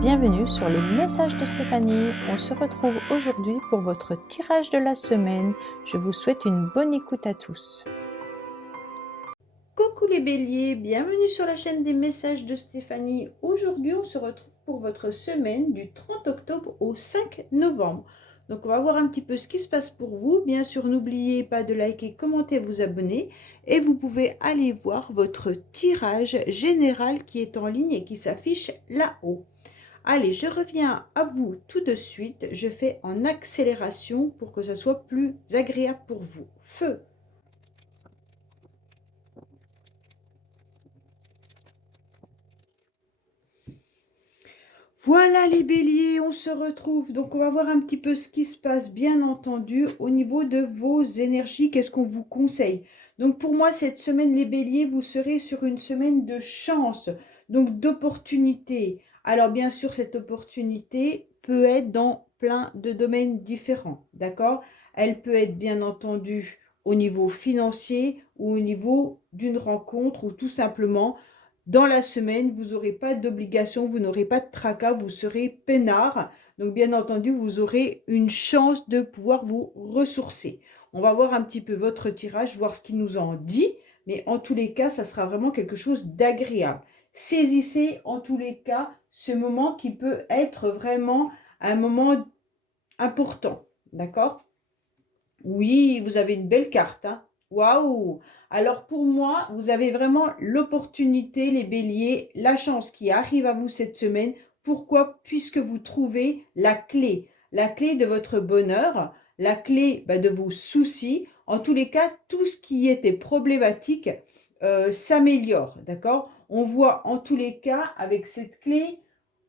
Bienvenue sur les messages de Stéphanie. On se retrouve aujourd'hui pour votre tirage de la semaine. Je vous souhaite une bonne écoute à tous. Coucou les béliers, bienvenue sur la chaîne des messages de Stéphanie. Aujourd'hui, on se retrouve pour votre semaine du 30 octobre au 5 novembre. Donc, on va voir un petit peu ce qui se passe pour vous. Bien sûr, n'oubliez pas de liker, commenter, vous abonner. Et vous pouvez aller voir votre tirage général qui est en ligne et qui s'affiche là-haut. Allez, je reviens à vous tout de suite. Je fais en accélération pour que ça soit plus agréable pour vous. Feu! Voilà les béliers, on se retrouve. Donc, on va voir un petit peu ce qui se passe, bien entendu, au niveau de vos énergies. Qu'est-ce qu'on vous conseille? Donc, pour moi, cette semaine, les béliers, vous serez sur une semaine de chance, donc d'opportunité. Alors, bien sûr, cette opportunité peut être dans plein de domaines différents, d'accord? Elle peut être, bien entendu, au niveau financier ou au niveau d'une rencontre ou tout simplement dans la semaine, vous n'aurez pas d'obligation, vous n'aurez pas de tracas, vous serez peinard. Donc, bien entendu, vous aurez une chance de pouvoir vous ressourcer. On va voir un petit peu votre tirage, voir ce qu'il nous en dit. Mais en tous les cas, ça sera vraiment quelque chose d'agréable. Saisissez en tous les cas ce moment qui peut être vraiment un moment important. D'accord? Oui, vous avez une belle carte, hein. Waouh! Alors pour moi, vous avez vraiment l'opportunité, les béliers, la chance qui arrive à vous cette semaine. Pourquoi? Puisque vous trouvez la clé de votre bonheur, la clé de vos soucis. En tous les cas, tout ce qui était problématique s'améliore, d'accord? On voit en tous les cas avec cette clé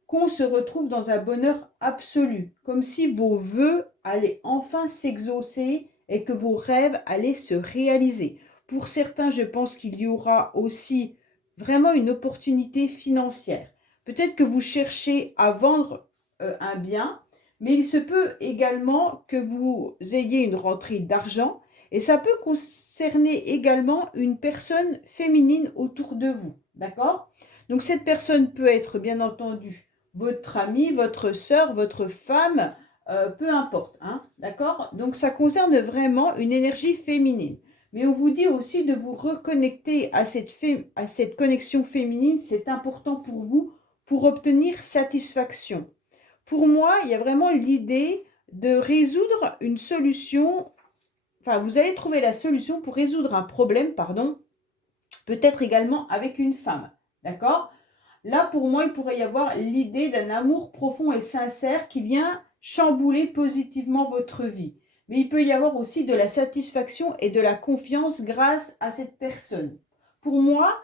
qu'on se retrouve dans un bonheur absolu, comme si vos vœux allaient enfin s'exaucer et que vos rêves allaient se réaliser. Pour certains, je pense qu'il y aura aussi vraiment une opportunité financière. Peut-être que vous cherchez à vendre un bien, mais il se peut également que vous ayez une rentrée d'argent et ça peut concerner également une personne féminine autour de vous. D'accord? Donc cette personne peut être bien entendu votre ami, votre sœur, votre femme, peu importe, hein, d'accord? Donc ça concerne vraiment une énergie féminine. Mais on vous dit aussi de vous reconnecter à cette connexion féminine, c'est important pour vous pour obtenir satisfaction. Pour moi, il y a vraiment l'idée de résoudre une solution, enfin vous allez trouver la solution pour résoudre un problème, pardon, peut-être également avec une femme, d'accord? Là, pour moi, il pourrait y avoir l'idée d'un amour profond et sincère qui vient chambouler positivement votre vie. Mais il peut y avoir aussi de la satisfaction et de la confiance grâce à cette personne. Pour moi,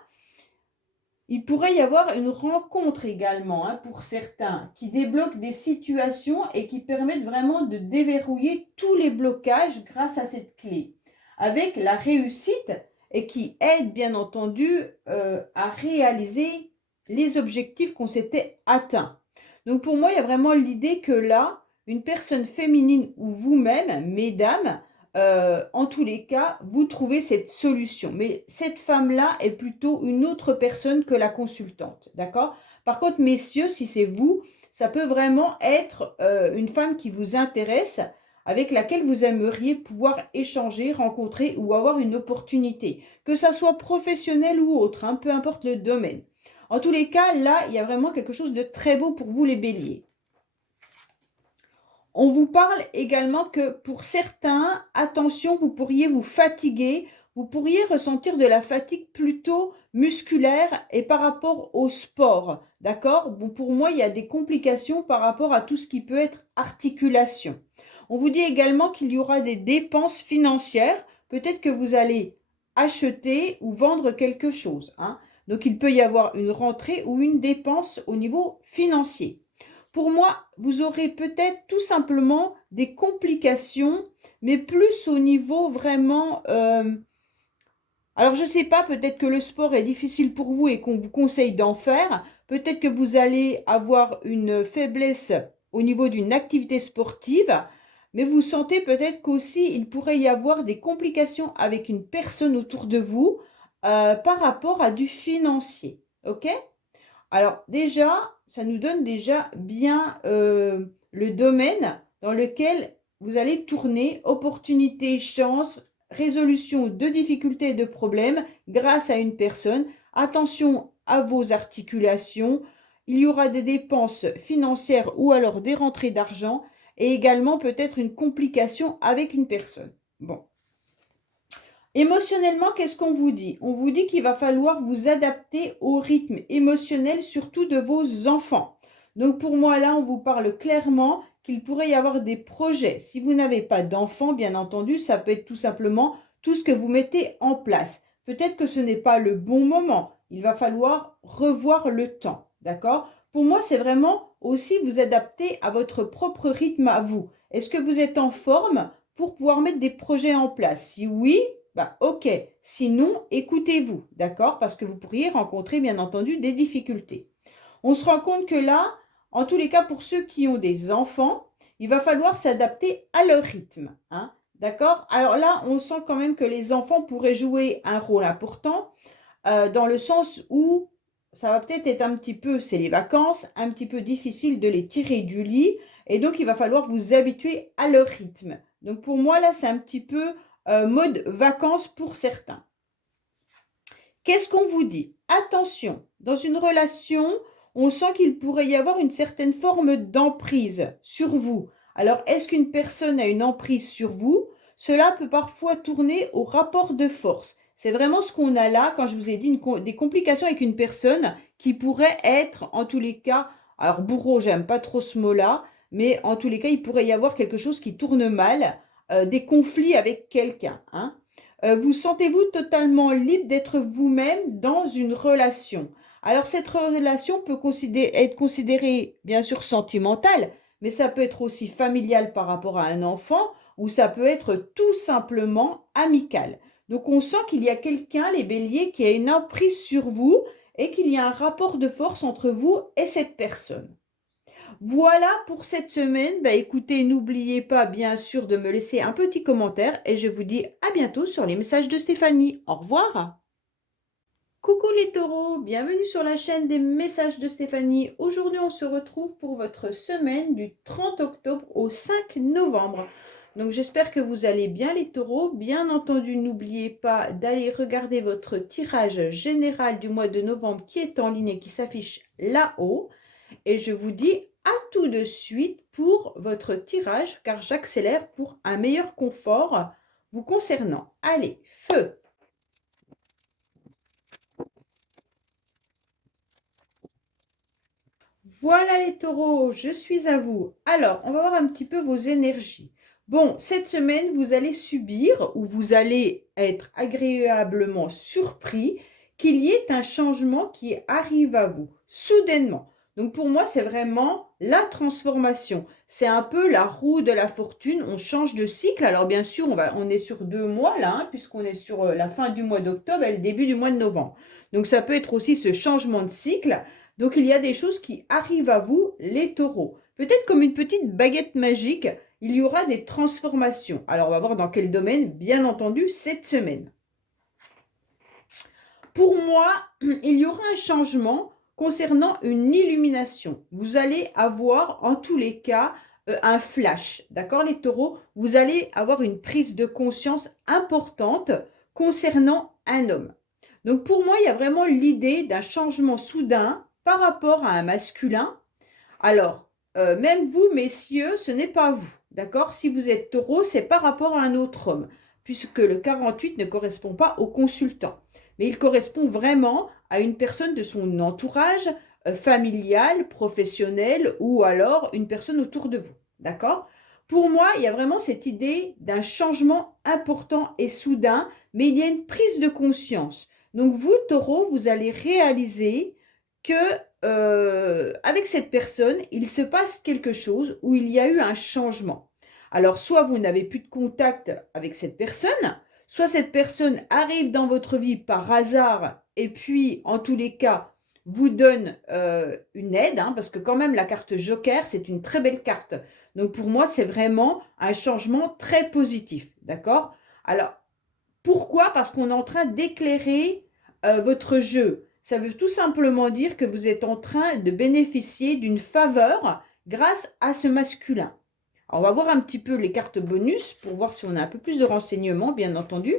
il pourrait y avoir une rencontre également, hein, pour certains, qui débloque des situations et qui permettent vraiment de déverrouiller tous les blocages grâce à cette clé. Avec la réussite et qui aide bien entendu à réaliser les objectifs qu'on s'était atteints. Donc pour moi, il y a vraiment l'idée que là, une personne féminine ou vous-même, mesdames, en tous les cas, vous trouvez cette solution. Mais cette femme-là est plutôt une autre personne que la consultante, d'accord? Par contre, messieurs, si c'est vous, ça peut vraiment être une femme qui vous intéresse, avec laquelle vous aimeriez pouvoir échanger, rencontrer ou avoir une opportunité, que ça soit professionnel ou autre, hein, peu importe le domaine. En tous les cas, là, il y a vraiment quelque chose de très beau pour vous les béliers. On vous parle également que pour certains, attention, vous pourriez vous fatiguer, vous pourriez ressentir de la fatigue plutôt musculaire et par rapport au sport, d'accord? Bon, pour moi, il y a des complications par rapport à tout ce qui peut être articulation. On vous dit également qu'il y aura des dépenses financières, peut-être que vous allez acheter ou vendre quelque chose, hein. Donc, il peut y avoir une rentrée ou une dépense au niveau financier. Pour moi, vous aurez peut-être tout simplement des complications, mais plus au niveau vraiment... alors, je ne sais pas, peut-être que le sport est difficile pour vous et qu'on vous conseille d'en faire. Peut-être que vous allez avoir une faiblesse au niveau d'une activité sportive, mais vous sentez peut-être qu'aussi, il pourrait y avoir des complications avec une personne autour de vous par rapport à du financier. OK? Alors déjà, ça nous donne déjà bien le domaine dans lequel vous allez tourner, opportunités, chances, résolution de difficultés et de problèmes grâce à une personne. Attention à vos articulations. Il y aura des dépenses financières ou alors des rentrées d'argent et également peut-être une complication avec une personne. Bon. Émotionnellement, qu'est-ce qu'on vous dit? On vous dit qu'il va falloir vous adapter au rythme émotionnel, surtout de vos enfants. Donc pour moi, là, on vous parle clairement qu'il pourrait y avoir des projets. Si vous n'avez pas d'enfants, bien entendu, ça peut être tout simplement tout ce que vous mettez en place. Peut-être que ce n'est pas le bon moment. Il va falloir revoir le temps. D'accord? Pour moi, c'est vraiment aussi vous adapter à votre propre rythme à vous. Est-ce que vous êtes en forme pour pouvoir mettre des projets en place? Si oui, bah, ok. Sinon, écoutez-vous, d'accord? Parce que vous pourriez rencontrer, bien entendu, des difficultés. On se rend compte que là, en tous les cas, pour ceux qui ont des enfants, il va falloir s'adapter à leur rythme, hein, d'accord? Alors là, on sent quand même que les enfants pourraient jouer un rôle important dans le sens où ça va peut-être être un petit peu, c'est les vacances, un petit peu difficile de les tirer du lit et donc il va falloir vous habituer à leur rythme. Donc pour moi, là, c'est un petit peu mode vacances pour certains. Qu'est-ce qu'on vous dit? Attention, dans une relation, on sent qu'il pourrait y avoir une certaine forme d'emprise sur vous. Alors, est-ce qu'une personne a une emprise sur vous? Cela peut parfois tourner au rapport de force. C'est vraiment ce qu'on a là, quand je vous ai dit des complications avec une personne qui pourrait être, en tous les cas, alors bourreau, j'aime pas trop ce mot-là, mais en tous les cas, il pourrait y avoir quelque chose qui tourne mal, des conflits avec quelqu'un, hein. Vous sentez-vous totalement libre d'être vous-même dans une relation? Alors, cette relation peut être considérée, bien sûr, sentimentale, mais ça peut être aussi familial par rapport à un enfant, ou ça peut être tout simplement amical. Donc, on sent qu'il y a quelqu'un, les béliers, qui a une emprise sur vous et qu'il y a un rapport de force entre vous et cette personne. Voilà pour cette semaine. Bah écoutez, n'oubliez pas bien sûr de me laisser un petit commentaire et je vous dis à bientôt sur les messages de Stéphanie. Au revoir. Coucou les taureaux, bienvenue sur la chaîne des messages de Stéphanie. Aujourd'hui, on se retrouve pour votre semaine du 30 octobre au 5 novembre. Donc j'espère que vous allez bien les taureaux. Bien entendu, n'oubliez pas d'aller regarder votre tirage général du mois de novembre qui est en ligne et qui s'affiche là-haut. Et je vous dis à tout de suite pour votre tirage car j'accélère pour un meilleur confort vous concernant. Allez, feu! Voilà les taureaux, je suis à vous. Alors, on va voir un petit peu vos énergies. Bon, cette semaine, vous allez subir ou vous allez être agréablement surpris qu'il y ait un changement qui arrive à vous, soudainement. Donc pour moi, c'est vraiment la transformation. C'est un peu la roue de la fortune. On change de cycle. Alors bien sûr, on est sur 2 mois là, hein, puisqu'on est sur la fin du mois d'octobre et le début du mois de novembre. Donc ça peut être aussi ce changement de cycle. Donc il y a des choses qui arrivent à vous, les taureaux. Peut-être comme une petite baguette magique, il y aura des transformations. Alors on va voir dans quel domaine, bien entendu, cette semaine. Pour moi, il y aura un changement concernant une illumination. Vous allez avoir en tous les cas un flash, d'accord les taureaux? Vous allez avoir une prise de conscience importante concernant un homme. Donc pour moi, il y a vraiment l'idée d'un changement soudain par rapport à un masculin. Alors, même vous, messieurs, ce n'est pas vous, d'accord? Si vous êtes taureau, c'est par rapport à un autre homme, puisque le 48 ne correspond pas au consultant. Mais il correspond vraiment à une personne de son entourage familial, professionnel ou alors une personne autour de vous. D'accord? Pour moi, il y a vraiment cette idée d'un changement important et soudain, mais il y a une prise de conscience. Donc vous, taureau, vous allez réaliser que avec cette personne, il se passe quelque chose où il y a eu un changement. Alors, soit vous n'avez plus de contact avec cette personne, soit cette personne arrive dans votre vie par hasard et puis, en tous les cas, vous donne une aide, hein, parce que quand même, la carte Joker, c'est une très belle carte. Donc, pour moi, c'est vraiment un changement très positif, d'accord? Alors, pourquoi? Parce qu'on est en train d'éclairer votre jeu. ça veut tout simplement dire que vous êtes en train de bénéficier d'une faveur grâce à ce masculin. Alors, on va voir un petit peu les cartes bonus pour voir si on a un peu plus de renseignements, bien entendu.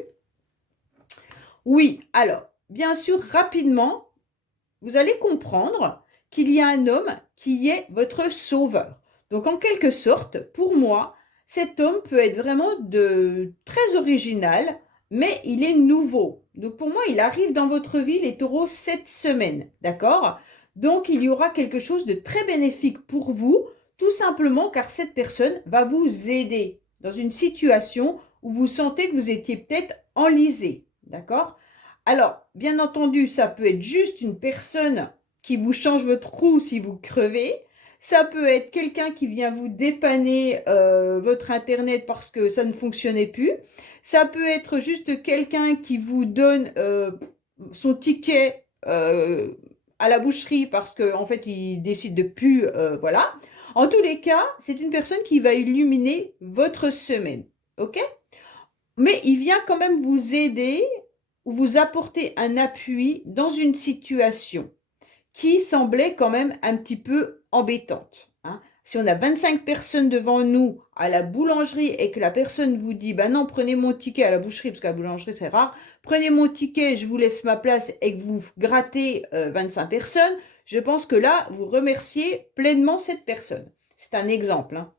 Oui, alors, bien sûr, rapidement, vous allez comprendre qu'il y a un homme qui est votre sauveur. Donc, en quelque sorte, pour moi, cet homme peut être vraiment très original, mais il est nouveau. Donc, pour moi, il arrive dans votre vie, les taureaux, cette semaine. D'accord? Donc, il y aura quelque chose de très bénéfique pour vous, tout simplement car cette personne va vous aider dans une situation où vous sentez que vous étiez peut-être enlisé. D'accord? Alors, bien entendu, ça peut être juste une personne qui vous change votre roue si vous crevez. Ça peut être quelqu'un qui vient vous dépanner votre Internet parce que ça ne fonctionnait plus. Ça peut être juste quelqu'un qui vous donne son ticket à la boucherie parce qu'en fait, il décide de plus. Voilà. En tous les cas, c'est une personne qui va illuminer votre semaine. OK? Mais il vient quand même vous aider ou vous apporter un appui dans une situation qui semblait quand même un petit peu embêtante. Hein. Si on a 25 personnes devant nous à la boulangerie et que la personne vous dit, ben non, prenez mon ticket à la boucherie, parce qu'à la boulangerie c'est rare, prenez mon ticket, je vous laisse ma place et que vous grattez 25 personnes, je pense que là, vous remerciez pleinement cette personne. C'est un exemple. Hein.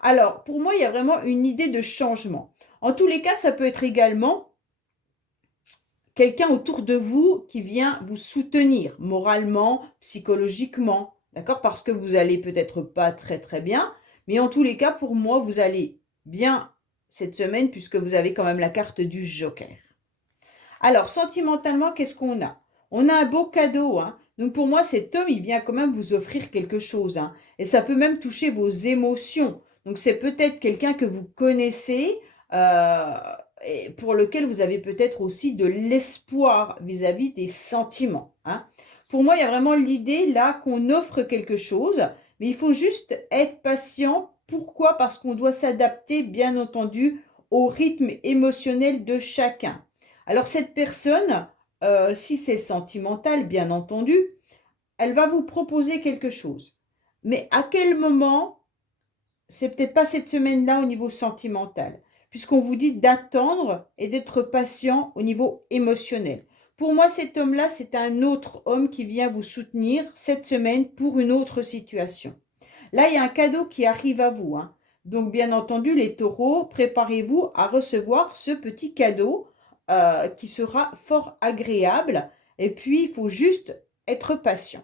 Alors, pour moi, il y a vraiment une idée de changement. En tous les cas, ça peut être également quelqu'un autour de vous qui vient vous soutenir moralement, psychologiquement, d'accord? Parce que vous allez peut-être pas très très bien, mais en tous les cas, pour moi, vous allez bien cette semaine puisque vous avez quand même la carte du Joker. Alors, sentimentalement, qu'est-ce qu'on a? On a un beau cadeau, hein. Donc pour moi, cet homme, il vient quand même vous offrir quelque chose, hein. Et ça peut même toucher vos émotions. Donc c'est peut-être quelqu'un que vous connaissez, et pour lequel vous avez peut-être aussi de l'espoir vis-à-vis des sentiments, hein. Pour moi, il y a vraiment l'idée là qu'on offre quelque chose, mais il faut juste être patient. Pourquoi? Parce qu'on doit s'adapter, bien entendu, au rythme émotionnel de chacun. Alors cette personne, si c'est sentimental, bien entendu, elle va vous proposer quelque chose. Mais à quel moment, c'est peut-être pas cette semaine-là au niveau sentimental, puisqu'on vous dit d'attendre et d'être patient au niveau émotionnel. Pour moi, cet homme-là, c'est un autre homme qui vient vous soutenir cette semaine pour une autre situation. Là, il y a un cadeau qui arrive à vous. Hein. Donc, bien entendu, les taureaux, préparez-vous à recevoir ce petit cadeau qui sera fort agréable. Et puis, il faut juste être patient.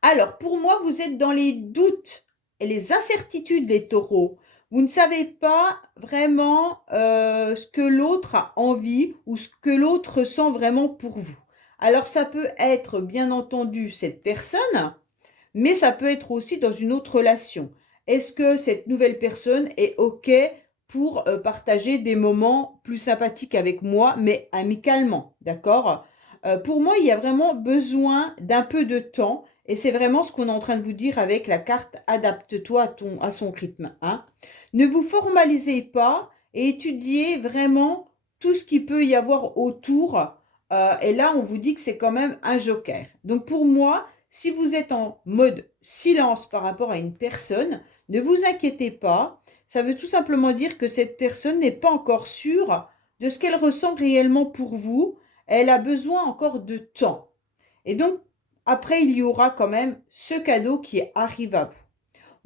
Alors, pour moi, vous êtes dans les doutes et les incertitudes des taureaux. Vous ne savez pas vraiment ce que l'autre a envie ou ce que l'autre ressent vraiment pour vous. Alors, ça peut être, bien entendu, cette personne, mais ça peut être aussi dans une autre relation. Est-ce que cette nouvelle personne est OK pour partager des moments plus sympathiques avec moi, mais amicalement, d'accord? Pour moi, il y a vraiment besoin d'un peu de temps, et c'est vraiment ce qu'on est en train de vous dire avec la carte adapte-toi à son rythme. Hein. Ne vous formalisez pas et étudiez vraiment tout ce qu'il peut y avoir autour. Et là, on vous dit que c'est quand même un joker. Donc pour moi, si vous êtes en mode silence par rapport à une personne, ne vous inquiétez pas. Ça veut tout simplement dire que cette personne n'est pas encore sûre de ce qu'elle ressent réellement pour vous. Elle a besoin encore de temps. Et donc, après, il y aura quand même ce cadeau qui arrive à vous.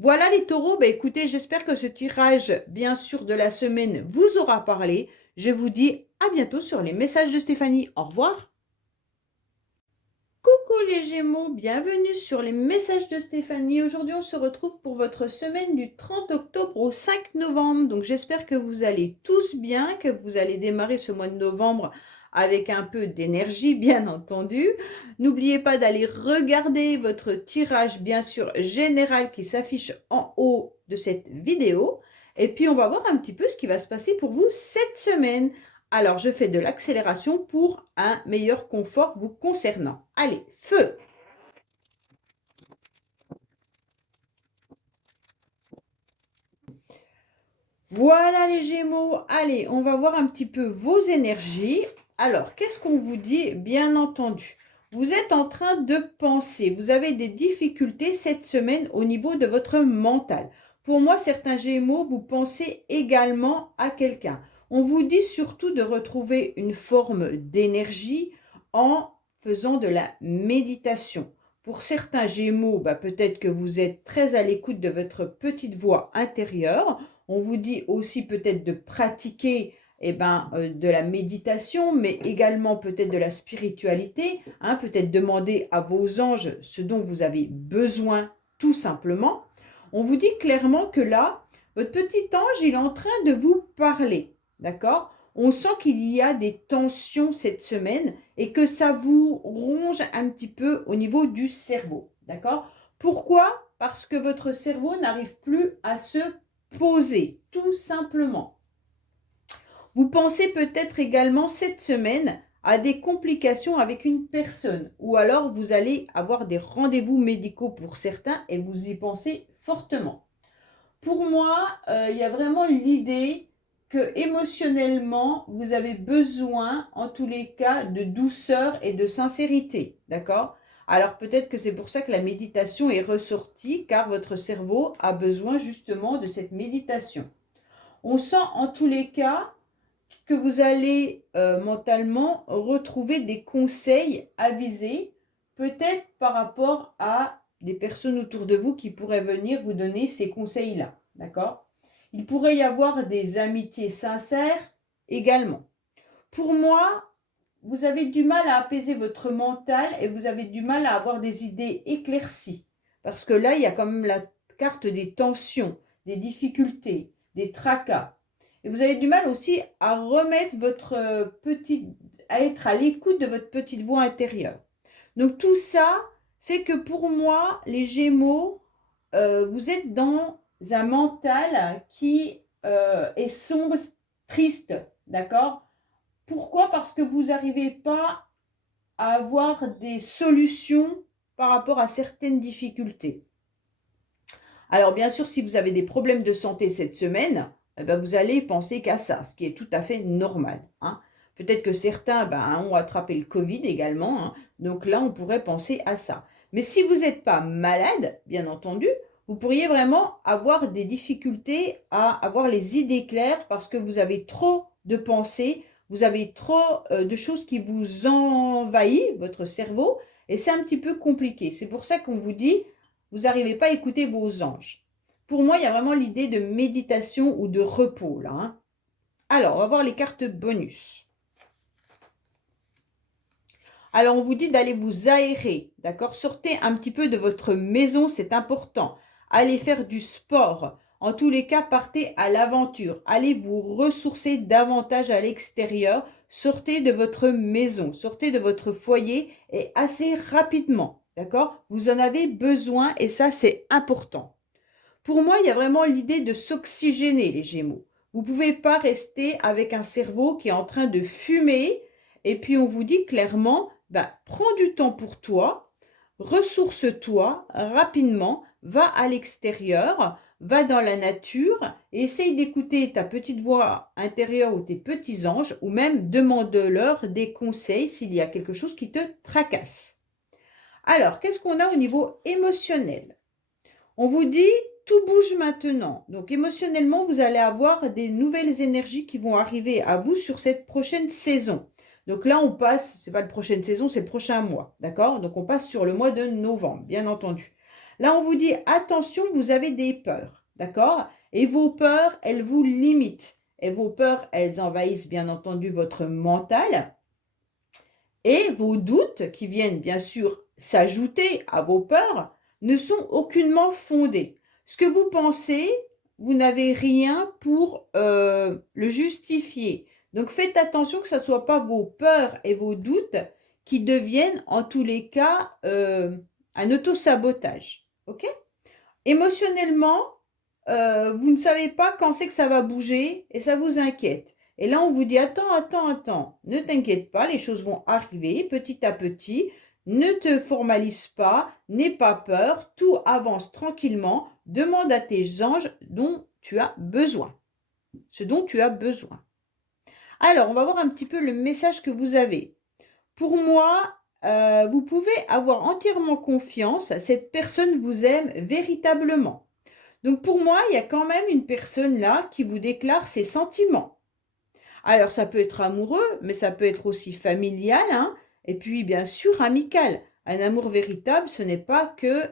Voilà les taureaux, bah écoutez, j'espère que ce tirage, bien sûr, de la semaine vous aura parlé. Je vous dis à bientôt sur les messages de Stéphanie. Au revoir. Coucou les Gémeaux, bienvenue sur les messages de Stéphanie. Aujourd'hui, on se retrouve pour votre semaine du 30 octobre au 5 novembre. Donc, j'espère que vous allez tous bien, que vous allez démarrer ce mois de novembre avec un peu d'énergie, bien entendu. N'oubliez pas d'aller regarder votre tirage, bien sûr, général qui s'affiche en haut de cette vidéo. Et puis, on va voir un petit peu ce qui va se passer pour vous cette semaine. Alors, je fais de l'accélération pour un meilleur confort vous concernant. Allez, feu! Voilà les Gémeaux. Allez, on va voir un petit peu vos énergies. Alors, qu'est-ce qu'on vous dit? Bien entendu, vous êtes en train de penser, vous avez des difficultés cette semaine au niveau de votre mental. Pour moi, certains Gémeaux, vous pensez également à quelqu'un. On vous dit surtout de retrouver une forme d'énergie en faisant de la méditation. Pour certains Gémeaux, peut-être que vous êtes très à l'écoute de votre petite voix intérieure. On vous dit aussi peut-être de pratiquer de la méditation, mais également peut-être de la spiritualité, hein, peut-être demander à vos anges ce dont vous avez besoin tout simplement. On vous dit clairement que là, votre petit ange, il est en train de vous parler, d'accord? On sent qu'il y a des tensions cette semaine et que ça vous ronge un petit peu au niveau du cerveau, d'accord? Pourquoi? Parce que votre cerveau n'arrive plus à se poser, tout simplement. Vous pensez peut-être également cette semaine à des complications avec une personne ou alors vous allez avoir des rendez-vous médicaux pour certains et vous y pensez fortement. Pour moi, il y a vraiment l'idée que émotionnellement, vous avez besoin, en tous les cas, de douceur et de sincérité, d'accord? Alors peut-être que c'est pour ça que la méditation est ressortie, car votre cerveau a besoin justement de cette méditation. On sent en tous les cas que vous allez mentalement retrouver des conseils avisés, peut-être par rapport à des personnes autour de vous qui pourraient venir vous donner ces conseils-là, d'accord? Il pourrait y avoir des amitiés sincères également. Pour moi, vous avez du mal à apaiser votre mental et vous avez du mal à avoir des idées éclaircies. Parce que là, il y a quand même la carte des tensions, des difficultés, des tracas. Et vous avez du mal aussi à remettre à être à l'écoute de votre petite voix intérieure. Donc tout ça fait que pour moi, les Gémeaux, vous êtes dans un mental qui est sombre, triste, d'accord? Pourquoi? Parce que vous n'arrivez pas à avoir des solutions par rapport à certaines difficultés. Alors bien sûr, si vous avez des problèmes de santé cette semaine, vous allez penser qu'à ça, ce qui est tout à fait normal, hein. Peut-être que certains ont attrapé le Covid également, hein. Donc là, on pourrait penser à ça. Mais si vous n'êtes pas malade, bien entendu, vous pourriez vraiment avoir des difficultés à avoir les idées claires parce que vous avez trop de pensées, vous avez trop de choses qui vous envahissent, votre cerveau, et c'est un petit peu compliqué. C'est pour ça qu'on vous dit, vous n'arrivez pas à écouter vos anges. Pour moi, il y a vraiment l'idée de méditation ou de repos là, hein. Alors, on va voir les cartes bonus. Alors, on vous dit d'aller vous aérer, d'accord? Sortez un petit peu de votre maison, c'est important. Allez faire du sport. En tous les cas, partez à l'aventure. Allez vous ressourcer davantage à l'extérieur. Sortez de votre maison, sortez de votre foyer et assez rapidement, d'accord? Vous en avez besoin et ça, c'est important. Pour moi, il y a vraiment l'idée de s'oxygéner, les Gémeaux. Vous ne pouvez pas rester avec un cerveau qui est en train de fumer. Et puis, on vous dit clairement, prends du temps pour toi, ressource-toi rapidement, va à l'extérieur, va dans la nature et essaye d'écouter ta petite voix intérieure ou tes petits anges ou même demande-leur des conseils s'il y a quelque chose qui te tracasse. Alors, qu'est-ce qu'on a au niveau émotionnel? On vous dit, tout bouge maintenant. Donc émotionnellement, vous allez avoir des nouvelles énergies qui vont arriver à vous sur cette prochaine saison. Donc là, on passe, c'est pas la prochaine saison, c'est le prochain mois, d'accord? Donc on passe sur le mois de novembre, bien entendu. Là, on vous dit, attention, vous avez des peurs, d'accord? Et vos peurs, elles vous limitent. Et vos peurs, elles envahissent bien entendu votre mental. Et vos doutes, qui viennent bien sûr s'ajouter à vos peurs, ne sont aucunement fondés. Ce que vous pensez, vous n'avez rien pour le justifier. Donc faites attention que ce ne soit pas vos peurs et vos doutes qui deviennent en tous les cas un autosabotage. Ok? Émotionnellement, vous ne savez pas quand c'est que ça va bouger et ça vous inquiète. Et là, on vous dit, attends, ne t'inquiète pas, les choses vont arriver petit à petit, ne te formalise pas, n'aie pas peur, tout avance tranquillement, demande à tes anges ce dont tu as besoin. Alors, on va voir un petit peu le message que vous avez. Pour moi, vous pouvez avoir entièrement confiance. Cette personne vous aime véritablement. Donc, pour moi, il y a quand même une personne là qui vous déclare ses sentiments. Alors, ça peut être amoureux, mais ça peut être aussi familial, hein, et puis, bien sûr, amical. Un amour véritable, ce n'est pas que...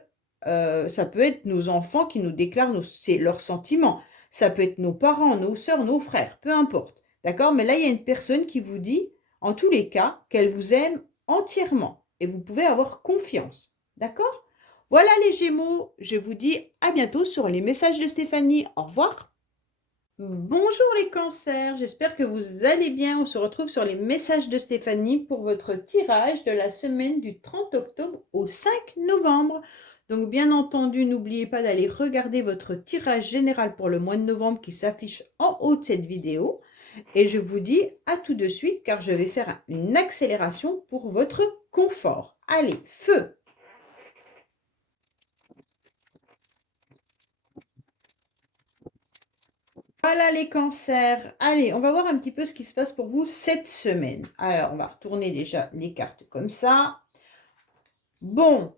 ça peut être nos enfants qui nous déclarent leurs sentiments. Ça peut être nos parents, nos sœurs, nos frères, peu importe. D'accord? Mais là, il y a une personne qui vous dit, en tous les cas, qu'elle vous aime entièrement. Et vous pouvez avoir confiance. D'accord? Voilà les Gémeaux. Je vous dis à bientôt sur les messages de Stéphanie. Au revoir. Bonjour les cancers, j'espère que vous allez bien. On se retrouve sur les messages de Stéphanie pour votre tirage de la semaine du 30 octobre au 5 novembre. Donc bien entendu, n'oubliez pas d'aller regarder votre tirage général pour le mois de novembre qui s'affiche en haut de cette vidéo. Et je vous dis à tout de suite car je vais faire une accélération pour votre confort. Allez, feu! Voilà les cancers. Allez, on va voir un petit peu ce qui se passe pour vous cette semaine. Alors, on va retourner déjà les cartes comme ça. Bon,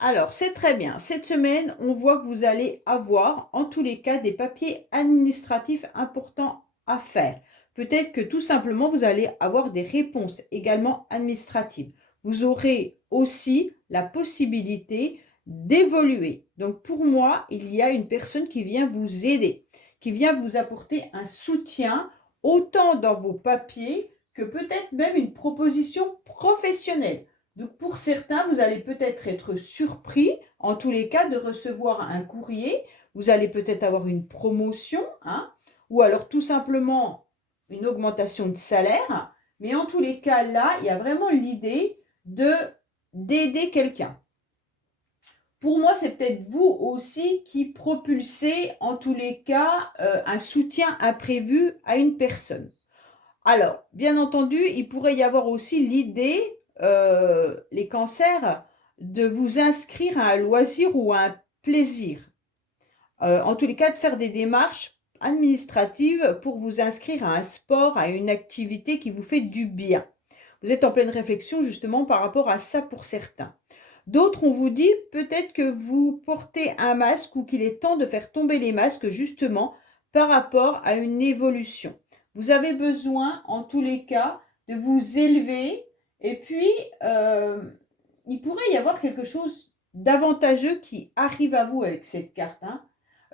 alors c'est très bien. Cette semaine, on voit que vous allez avoir, en tous les cas, des papiers administratifs importants à faire. Peut-être que tout simplement, vous allez avoir des réponses également administratives. Vous aurez aussi la possibilité d'évoluer. Donc, pour moi, il y a une personne qui vient vous aider, qui vient vous apporter un soutien, autant dans vos papiers que peut-être même une proposition professionnelle. Donc pour certains, vous allez peut-être être surpris, en tous les cas, de recevoir un courrier. Vous allez peut-être avoir une promotion, hein, ou alors tout simplement une augmentation de salaire. Mais en tous les cas, là, il y a vraiment l'idée d'aider quelqu'un. Pour moi, c'est peut-être vous aussi qui propulsez, en tous les cas, un soutien imprévu à une personne. Alors, bien entendu, il pourrait y avoir aussi l'idée, les cancers, de vous inscrire à un loisir ou à un plaisir. En tous les cas, de faire des démarches administratives pour vous inscrire à un sport, à une activité qui vous fait du bien. Vous êtes en pleine réflexion justement par rapport à ça pour certains. D'autres, on vous dit peut-être que vous portez un masque ou qu'il est temps de faire tomber les masques justement par rapport à une évolution. Vous avez besoin, en tous les cas, de vous élever et puis il pourrait y avoir quelque chose d'avantageux qui arrive à vous avec cette carte. Hein.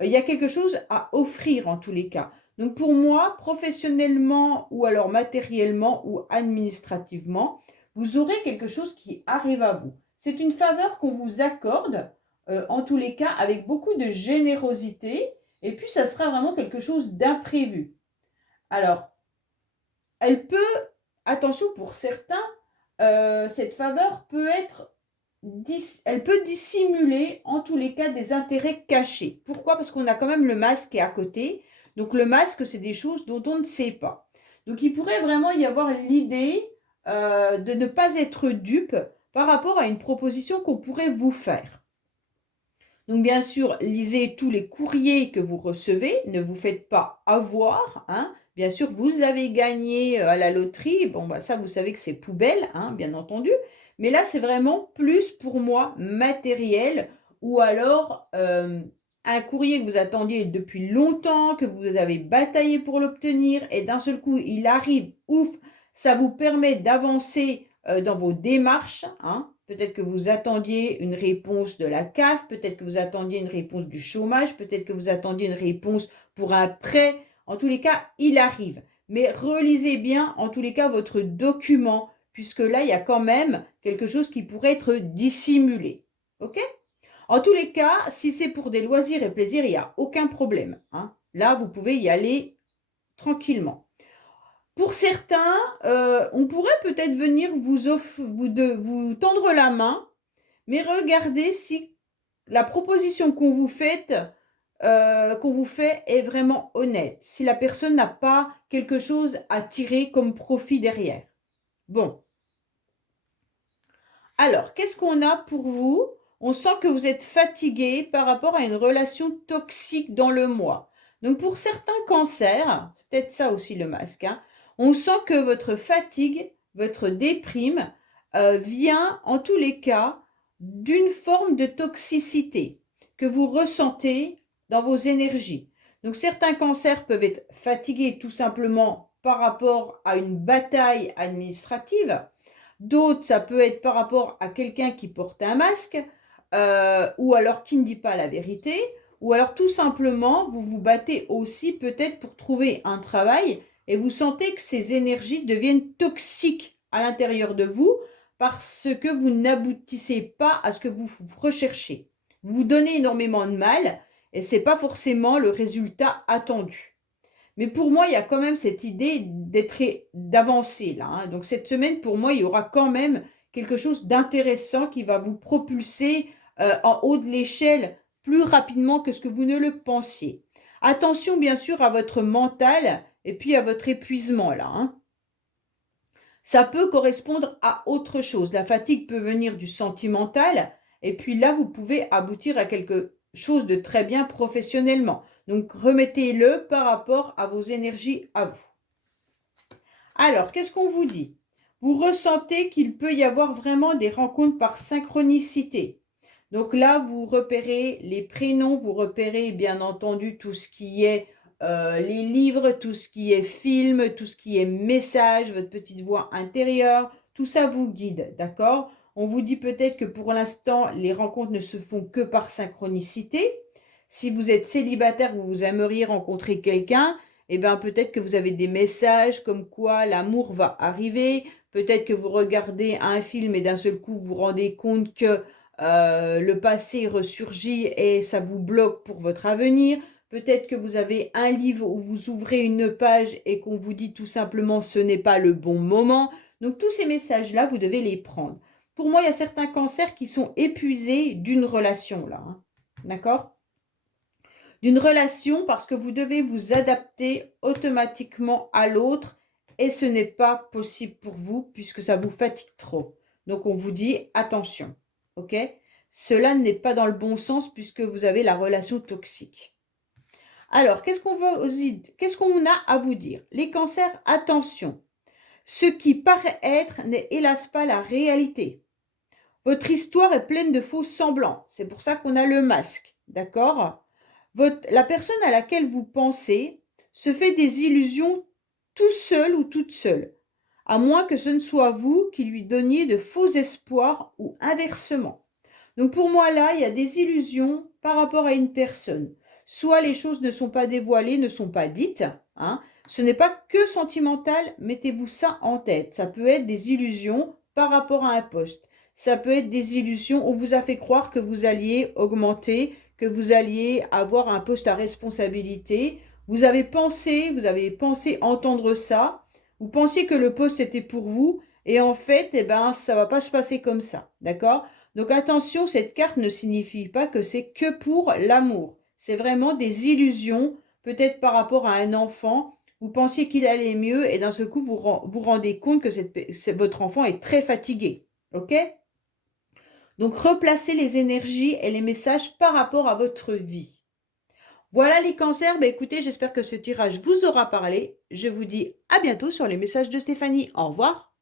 Il y a quelque chose à offrir en tous les cas. Donc pour moi, professionnellement ou alors matériellement ou administrativement, vous aurez quelque chose qui arrive à vous. C'est une faveur qu'on vous accorde, en tous les cas, avec beaucoup de générosité. Et puis, ça sera vraiment quelque chose d'imprévu. Alors, elle peut, attention pour certains, cette faveur peut être, elle peut dissimuler en tous les cas des intérêts cachés. Pourquoi? Parce qu'on a quand même le masque qui est à côté. Donc le masque, c'est des choses dont on ne sait pas. Donc il pourrait vraiment y avoir l'idée de ne pas être dupe par rapport à une proposition qu'on pourrait vous faire. Donc bien sûr, lisez tous les courriers que vous recevez, ne vous faites pas avoir. Hein. Bien sûr, vous avez gagné à la loterie, bon bah ça vous savez que c'est poubelle, hein, bien entendu. Mais là, c'est vraiment plus pour moi matériel ou alors un courrier que vous attendiez depuis longtemps, que vous avez bataillé pour l'obtenir et d'un seul coup, il arrive, ouf, ça vous permet d'avancer dans vos démarches. Hein. Peut-être que vous attendiez une réponse de la CAF, peut-être que vous attendiez une réponse du chômage, peut-être que vous attendiez une réponse pour un prêt. En tous les cas, il arrive. Mais relisez bien, en tous les cas, votre document, puisque là, il y a quand même quelque chose qui pourrait être dissimulé. OK? En tous les cas, si c'est pour des loisirs et plaisirs, il n'y a aucun problème. Hein. Là, vous pouvez y aller tranquillement. Pour certains, on pourrait peut-être venir vous tendre la main, mais regardez si la proposition qu'on vous fait est vraiment honnête, si la personne n'a pas quelque chose à tirer comme profit derrière. Bon. Alors, qu'est-ce qu'on a pour vous? On sent que vous êtes fatigué par rapport à une relation toxique dans le mois. Donc, pour certains cancers, c'est peut-être ça aussi le masque, hein, On sent que votre fatigue, votre déprime vient en tous les cas d'une forme de toxicité que vous ressentez dans vos énergies. Donc certains cancers peuvent être fatigués tout simplement par rapport à une bataille administrative. D'autres, ça peut être par rapport à quelqu'un qui porte un masque ou alors qui ne dit pas la vérité. Ou alors tout simplement, vous vous battez aussi peut-être pour trouver un travail et vous sentez que ces énergies deviennent toxiques à l'intérieur de vous parce que vous n'aboutissez pas à ce que vous recherchez. Vous vous donnez énormément de mal et ce n'est pas forcément le résultat attendu. Mais pour moi, il y a quand même cette idée d'avancer là, hein. Donc cette semaine, pour moi, il y aura quand même quelque chose d'intéressant qui va vous propulser en haut de l'échelle plus rapidement que ce que vous ne le pensiez. Attention bien sûr à votre mental et puis à votre épuisement là, hein. Ça peut correspondre à autre chose. La fatigue peut venir du sentimental et puis là, vous pouvez aboutir à quelque chose de très bien professionnellement. Donc, remettez-le par rapport à vos énergies à vous. Alors, qu'est-ce qu'on vous dit? Vous ressentez qu'il peut y avoir vraiment des rencontres par synchronicité. Donc là, vous repérez les prénoms, vous repérez bien entendu tout ce qui est les livres, tout ce qui est film, tout ce qui est message, votre petite voix intérieure, tout ça vous guide, d'accord? On vous dit peut-être que pour l'instant, les rencontres ne se font que par synchronicité. Si vous êtes célibataire, vous aimeriez rencontrer quelqu'un, eh bien peut-être que vous avez des messages comme quoi l'amour va arriver. Peut-être que vous regardez un film et d'un seul coup, vous vous rendez compte que le passé ressurgit et ça vous bloque pour votre avenir. Peut-être que vous avez un livre où vous ouvrez une page et qu'on vous dit tout simplement ce n'est pas le bon moment. Donc tous ces messages-là, vous devez les prendre. Pour moi, il y a certains cancers qui sont épuisés d'une relation là, hein. D'accord? D'une relation parce que vous devez vous adapter automatiquement à l'autre et ce n'est pas possible pour vous puisque ça vous fatigue trop. Donc on vous dit attention, ok? Cela n'est pas dans le bon sens puisque vous avez la relation toxique. Alors, qu'est-ce qu'on a à vous dire? Les cancers, attention. Ce qui paraît être n'est hélas pas la réalité. Votre histoire est pleine de faux semblants. C'est pour ça qu'on a le masque, d'accord? La personne à laquelle vous pensez se fait des illusions tout seul ou toute seule, à moins que ce ne soit vous qui lui donniez de faux espoirs ou inversement. Donc pour moi là, il y a des illusions par rapport à une personne. Soit les choses ne sont pas dévoilées, ne sont pas dites, hein. Ce n'est pas que sentimental, mettez-vous ça en tête. Ça peut être des illusions par rapport à un poste. Ça peut être des illusions, on vous a fait croire que vous alliez augmenter, que vous alliez avoir un poste à responsabilité. Vous avez pensé entendre ça. Vous pensiez que le poste était pour vous. Et en fait, eh ben, ça ne va pas se passer comme ça. D'accord? Donc attention, cette carte ne signifie pas que c'est que pour l'amour. C'est vraiment des illusions, peut-être par rapport à un enfant. Vous pensiez qu'il allait mieux et d'un seul coup, vous rendez compte que votre enfant est très fatigué. OK? Donc, replacez les énergies et les messages par rapport à votre vie. Voilà les cancers. Écoutez, j'espère que ce tirage vous aura parlé. Je vous dis à bientôt sur les messages de Stéphanie. Au revoir.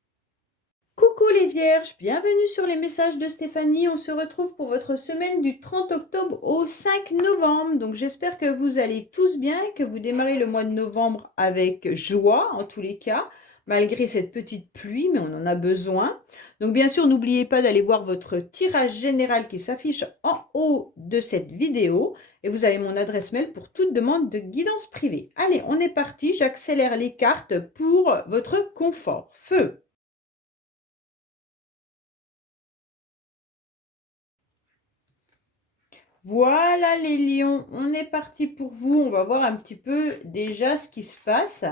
Coucou les vierges, bienvenue sur les messages de Stéphanie. On se retrouve pour votre semaine du 30 octobre au 5 novembre. Donc j'espère que vous allez tous bien et que vous démarrez le mois de novembre avec joie en tous les cas, malgré cette petite pluie, mais on en a besoin. Donc bien sûr, n'oubliez pas d'aller voir votre tirage général qui s'affiche en haut de cette vidéo. Et vous avez mon adresse mail pour toute demande de guidance privée. Allez, on est parti. J'accélère les cartes pour votre confort. Feu! Voilà les lions, on est parti pour vous. On va voir un petit peu déjà ce qui se passe.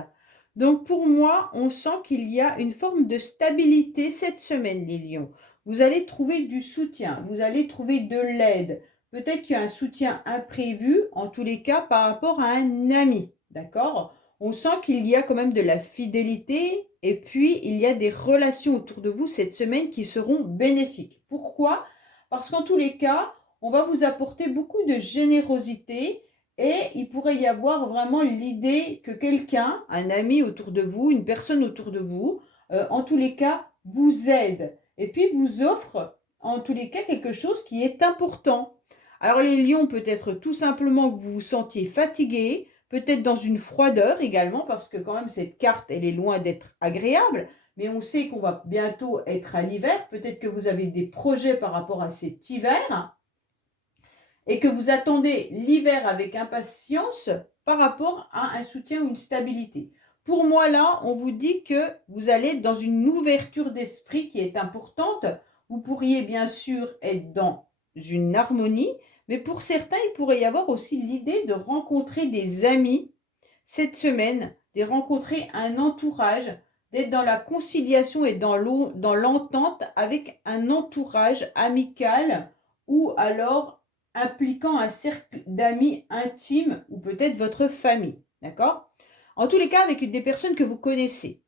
Donc pour moi, on sent qu'il y a une forme de stabilité cette semaine, les lions. Vous allez trouver du soutien, vous allez trouver de l'aide. Peut-être qu'il y a un soutien imprévu, en tous les cas, par rapport à un ami. D'accord? On sent qu'il y a quand même de la fidélité et puis il y a des relations autour de vous cette semaine qui seront bénéfiques. Pourquoi? Parce qu'en tous les cas, on va vous apporter beaucoup de générosité Et il pourrait y avoir vraiment l'idée que quelqu'un, un ami autour de vous, une personne autour de vous, en tous les cas, vous aide. Et puis vous offre, en tous les cas, quelque chose qui est important. Alors les lions, peut-être tout simplement que vous vous sentiez fatigué, peut-être dans une froideur également, parce que quand même cette carte, elle est loin d'être agréable, mais on sait qu'on va bientôt être à l'hiver. Peut-être que vous avez des projets par rapport à cet hiver et que vous attendez l'hiver avec impatience par rapport à un soutien ou une stabilité. Pour moi, là, on vous dit que vous allez être dans une ouverture d'esprit qui est importante. Vous pourriez bien sûr être dans une harmonie, mais pour certains, il pourrait y avoir aussi l'idée de rencontrer des amis cette semaine, de rencontrer un entourage, d'être dans la conciliation et dans l'entente avec un entourage amical ou alors impliquant un cercle d'amis intimes ou peut-être votre famille. D'accord? En tous les cas, avec des personnes que vous connaissez.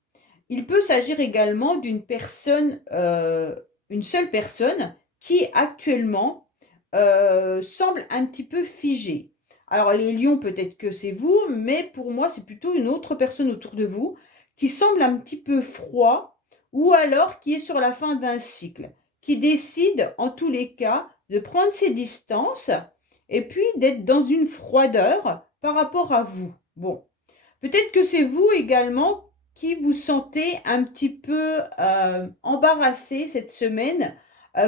Il peut s'agir également d'une personne, une seule personne qui actuellement semble un petit peu figée. Alors les lions, peut-être que c'est vous, mais pour moi, c'est plutôt une autre personne autour de vous qui semble un petit peu froid ou alors qui est sur la fin d'un cycle, qui décide en tous les cas de prendre ses distances et puis d'être dans une froideur par rapport à vous. Bon, peut-être que c'est vous également qui vous sentez un petit peu embarrassé cette semaine,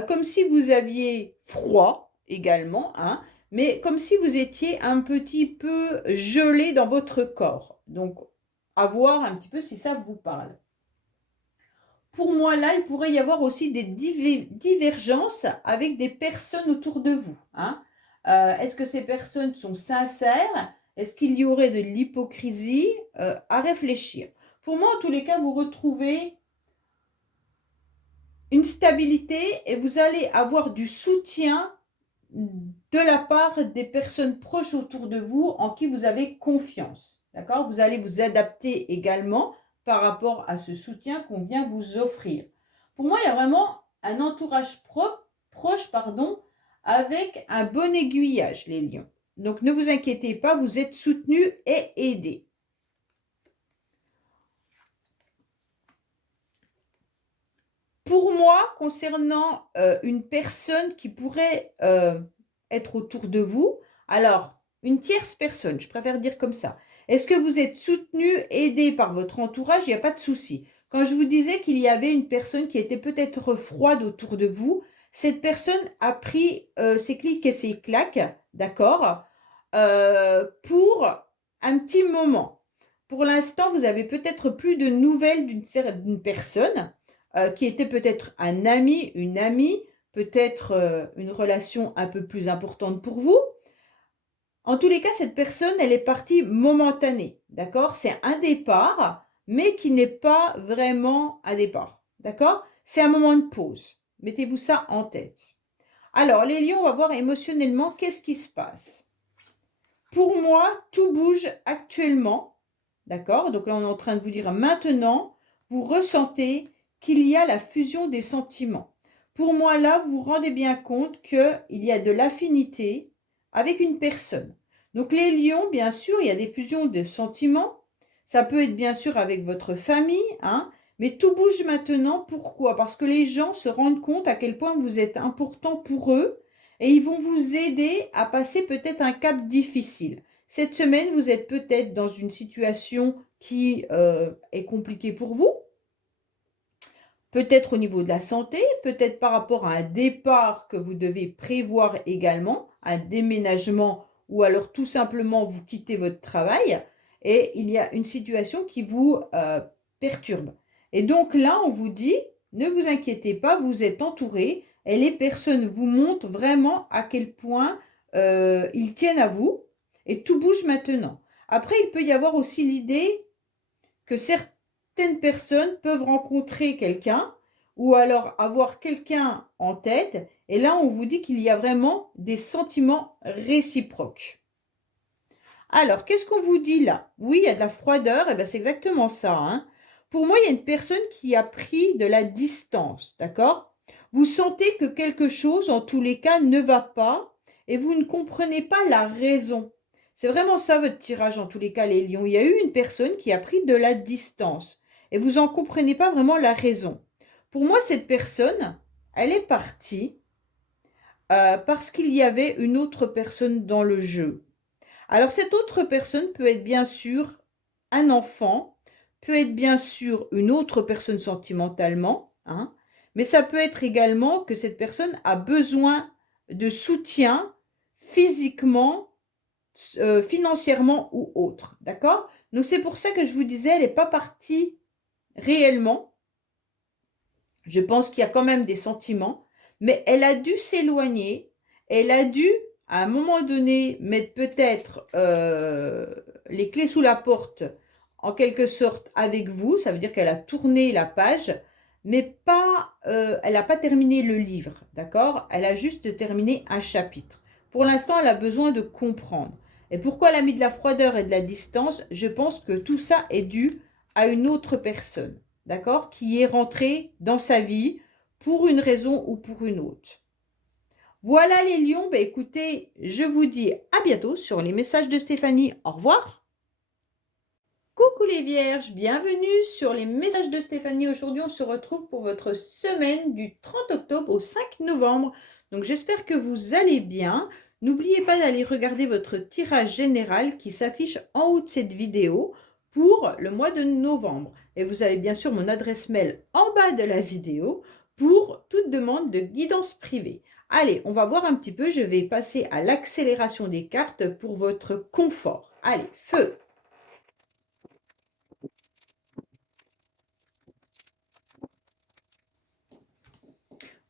comme si vous aviez froid également, hein, mais comme si vous étiez un petit peu gelé dans votre corps. Donc, à voir un petit peu si ça vous parle. Pour moi, là, il pourrait y avoir aussi des divergences avec des personnes autour de vous. Hein. Est-ce que ces personnes sont sincères? Est-ce qu'il y aurait de l'hypocrisie à réfléchir? Pour moi, en tous les cas, vous retrouvez une stabilité et vous allez avoir du soutien de la part des personnes proches autour de vous en qui vous avez confiance. D'accord? Vous allez vous adapter également par rapport à ce soutien qu'on vient vous offrir. Pour moi, il y a vraiment un entourage proche avec un bon aiguillage, les lions. Donc, ne vous inquiétez pas, vous êtes soutenus et aidés. Pour moi, concernant une personne qui pourrait être autour de vous, alors, une tierce personne, je préfère dire comme ça. Est-ce que vous êtes soutenu, aidé par votre entourage? Il n'y a pas de souci. Quand je vous disais qu'il y avait une personne qui était peut-être froide autour de vous, cette personne a pris ses clics et ses claques, d'accord, pour un petit moment. Pour l'instant, vous avez peut-être plus de nouvelles d'une personne qui était peut-être un ami, une amie, peut-être une relation un peu plus importante pour vous. En tous les cas, cette personne, elle est partie momentanée, d'accord? C'est un départ, mais qui n'est pas vraiment un départ, d'accord? C'est un moment de pause. Mettez-vous ça en tête. Alors, les lions, on va voir émotionnellement qu'est-ce qui se passe. Pour moi, tout bouge actuellement, d'accord? Donc là, on est en train de vous dire maintenant, vous ressentez qu'il y a la fusion des sentiments. Pour moi, là, vous vous rendez bien compte qu'il y a de l'affinité avec une personne. Donc les lions, bien sûr, il y a des fusions de sentiments. Ça peut être bien sûr avec votre famille, hein, mais tout bouge maintenant. Pourquoi? Parce que les gens se rendent compte à quel point vous êtes important pour eux et ils vont vous aider à passer peut-être un cap difficile. Cette semaine, vous êtes peut-être dans une situation qui est compliquée pour vous, peut-être au niveau de la santé, peut-être par rapport à un départ que vous devez prévoir également, un déménagement ou alors tout simplement vous quittez votre travail et il y a une situation qui vous perturbe. Et donc là, on vous dit, ne vous inquiétez pas, vous êtes entouré et les personnes vous montrent vraiment à quel point ils tiennent à vous et tout bouge maintenant. Après, il peut y avoir aussi l'idée que certaines personnes peuvent rencontrer quelqu'un ou alors avoir quelqu'un en tête. Et là, on vous dit qu'il y a vraiment des sentiments réciproques. Alors, qu'est-ce qu'on vous dit là? Oui, il y a de la froideur, et bien c'est exactement ça. Hein. Pour moi, il y a une personne qui a pris de la distance, d'accord? Vous sentez que quelque chose, en tous les cas, ne va pas et vous ne comprenez pas la raison. C'est vraiment ça votre tirage en tous les cas, les lions. Il y a eu une personne qui a pris de la distance et vous n'en comprenez pas vraiment la raison. Pour moi, cette personne, elle est partie parce qu'il y avait une autre personne dans le jeu. Alors, cette autre personne peut être bien sûr un enfant, peut être bien sûr une autre personne sentimentalement, hein, mais ça peut être également que cette personne a besoin de soutien physiquement, financièrement ou autre, d'accord? Donc, c'est pour ça que je vous disais, elle n'est pas partie réellement. Je pense qu'il y a quand même des sentiments, mais elle a dû s'éloigner, elle a dû, à un moment donné, mettre peut-être les clés sous la porte, en quelque sorte, avec vous. Ça veut dire qu'elle a tourné la page, mais pas, elle n'a pas terminé le livre, d'accord? Elle a juste terminé un chapitre. Pour l'instant, elle a besoin de comprendre. Et pourquoi elle a mis de la froideur et de la distance? Je pense que tout ça est dû à une autre personne, d'accord, qui est rentrée dans sa vie pour une raison ou pour une autre. Voilà les lions, bah écoutez, je vous dis à bientôt sur les messages de Stéphanie. Au revoir. Coucou les vierges, bienvenue sur les messages de Stéphanie. Aujourd'hui, on se retrouve pour votre semaine du 30 octobre au 5 novembre. Donc, j'espère que vous allez bien. N'oubliez pas d'aller regarder votre tirage général qui s'affiche en haut de cette vidéo pour le mois de novembre. Et vous avez bien sûr mon adresse mail en bas de la vidéo pour toute demande de guidance privée. Allez, on va voir un petit peu. Je vais passer à l'accélération des cartes pour votre confort. Allez, feu!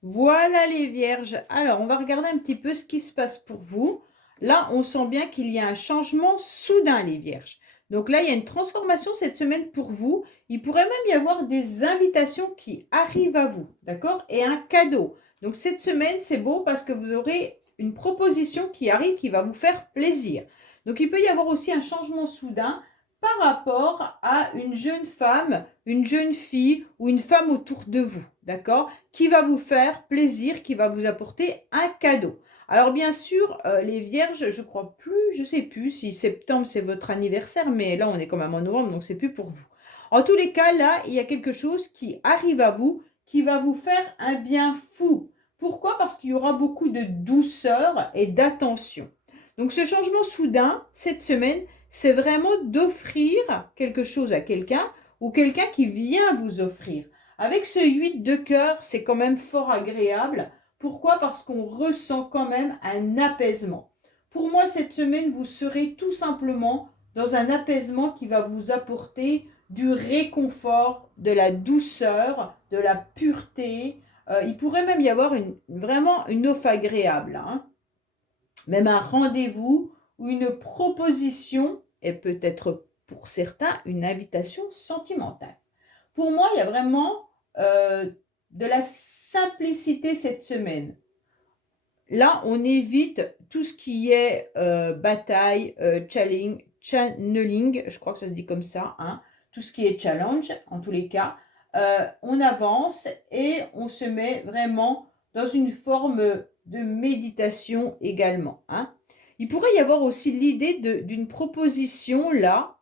Voilà les vierges. Alors, on va regarder un petit peu ce qui se passe pour vous. Là, on sent bien qu'il y a un changement soudain, les vierges. Donc là, il y a une transformation cette semaine pour vous. Il pourrait même y avoir des invitations qui arrivent à vous, d'accord? Et un cadeau. Donc cette semaine, c'est beau parce que vous aurez une proposition qui arrive qui va vous faire plaisir. Donc il peut y avoir aussi un changement soudain par rapport à une jeune femme, une jeune fille ou une femme autour de vous, d'accord? Qui va vous faire plaisir, qui va vous apporter un cadeau. Alors bien sûr, les vierges, je crois plus, je sais plus si septembre c'est votre anniversaire, mais là on est quand même en novembre, donc c'est plus pour vous. En tous les cas, là, il y a quelque chose qui arrive à vous, qui va vous faire un bien fou. Pourquoi? Parce qu'il y aura beaucoup de douceur et d'attention. Donc ce changement soudain, cette semaine, c'est vraiment d'offrir quelque chose à quelqu'un ou quelqu'un qui vient vous offrir. Avec ce 8 de cœur, c'est quand même fort agréable. Pourquoi? Parce qu'on ressent quand même un apaisement. Pour moi, cette semaine, vous serez tout simplement dans un apaisement qui va vous apporter du réconfort, de la douceur, de la pureté. Il pourrait même y avoir vraiment une offre agréable, hein. Même un rendez-vous ou une proposition et peut-être pour certains une invitation sentimentale. Pour moi, il y a vraiment de la simplicité cette semaine. Là, on évite tout ce qui est bataille, channeling, je crois que ça se dit comme ça, hein, tout ce qui est challenge, en tous les cas. On avance et on se met vraiment dans une forme de méditation également, hein. Il pourrait y avoir aussi l'idée d'une proposition là,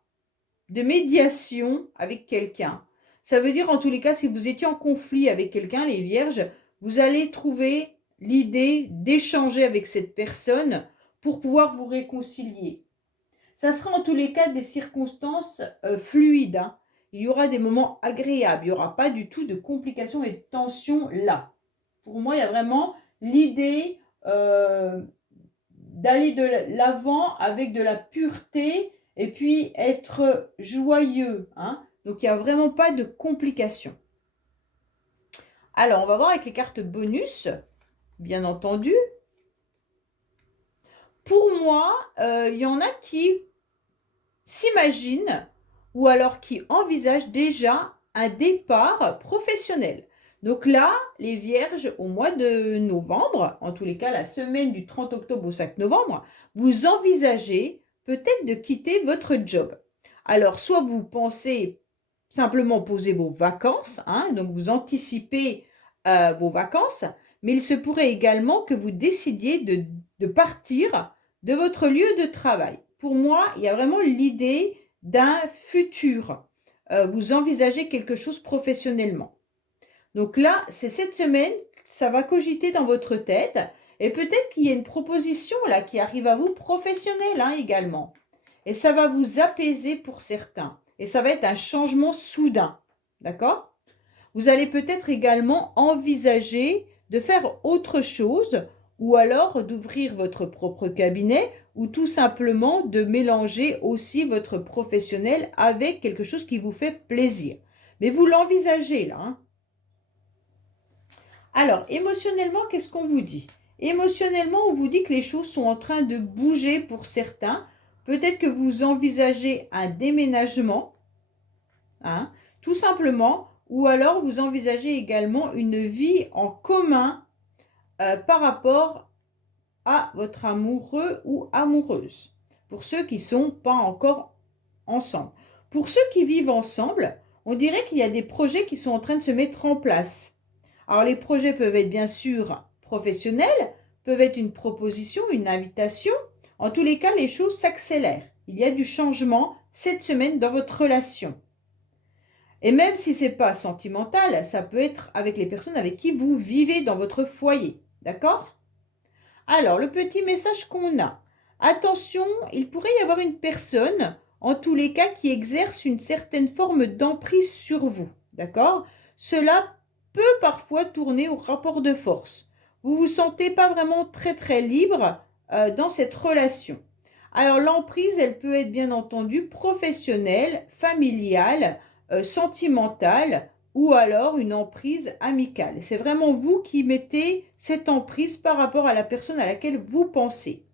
de médiation avec quelqu'un. Ça veut dire en tous les cas, si vous étiez en conflit avec quelqu'un, les vierges, vous allez trouver l'idée d'échanger avec cette personne pour pouvoir vous réconcilier. Ça sera en tous les cas des circonstances fluides, hein. Il y aura des moments agréables, il n'y aura pas du tout de complications et de tensions là. Pour moi, il y a vraiment l'idée d'aller de l'avant avec de la pureté et puis être joyeux, hein. Donc, il n'y a vraiment pas de complications. Alors, on va voir avec les cartes bonus, bien entendu. Pour moi, il y en a qui s'imaginent ou alors qui envisagent déjà un départ professionnel. Donc là, les vierges, au mois de novembre, en tous les cas la semaine du 30 octobre au 5 novembre, vous envisagez peut-être de quitter votre job. Alors, soit vous pensez simplement poser vos vacances, hein, donc vous anticipez vos vacances, mais il se pourrait également que vous décidiez de partir de votre lieu de travail. pour moi, il y a vraiment l'idée d'un futur. Vous envisagez quelque chose professionnellement. Donc là, c'est cette semaine, ça va cogiter dans votre tête. Et peut-être qu'il y a une proposition là qui arrive à vous professionnelle hein, également. Et ça va vous apaiser pour certains. Et ça va être un changement soudain. D'accord? Vous allez peut-être également envisager de faire autre chose ou alors d'ouvrir votre propre cabinet ou tout simplement de mélanger aussi votre professionnel avec quelque chose qui vous fait plaisir. Mais vous l'envisagez là. Hein. Alors, émotionnellement, qu'est-ce qu'on vous dit? Émotionnellement, on vous dit que les choses sont en train de bouger pour certains. Peut-être que vous envisagez un déménagement, hein, tout simplement, ou alors vous envisagez également une vie en commun par rapport à votre amoureux ou amoureuse, pour ceux qui ne sont pas encore ensemble. Pour ceux qui vivent ensemble, on dirait qu'il y a des projets qui sont en train de se mettre en place. Alors les projets peuvent être bien sûr professionnels, peuvent être une proposition, une invitation. En tous les cas, les choses s'accélèrent. Il y a du changement cette semaine dans votre relation. Et même si ce n'est pas sentimental, ça peut être avec les personnes avec qui vous vivez dans votre foyer. D'accord? Alors, le petit message qu'on a. Attention, il pourrait y avoir une personne, en tous les cas, qui exerce une certaine forme d'emprise sur vous. D'accord? Cela peut parfois tourner au rapport de force. Vous ne vous sentez pas vraiment très libre dans cette relation. Alors, l'emprise, elle peut être bien entendu professionnelle, familiale, sentimentale, ou alors une emprise amicale. C'est vraiment vous qui mettez cette emprise par rapport à la personne à laquelle vous pensez.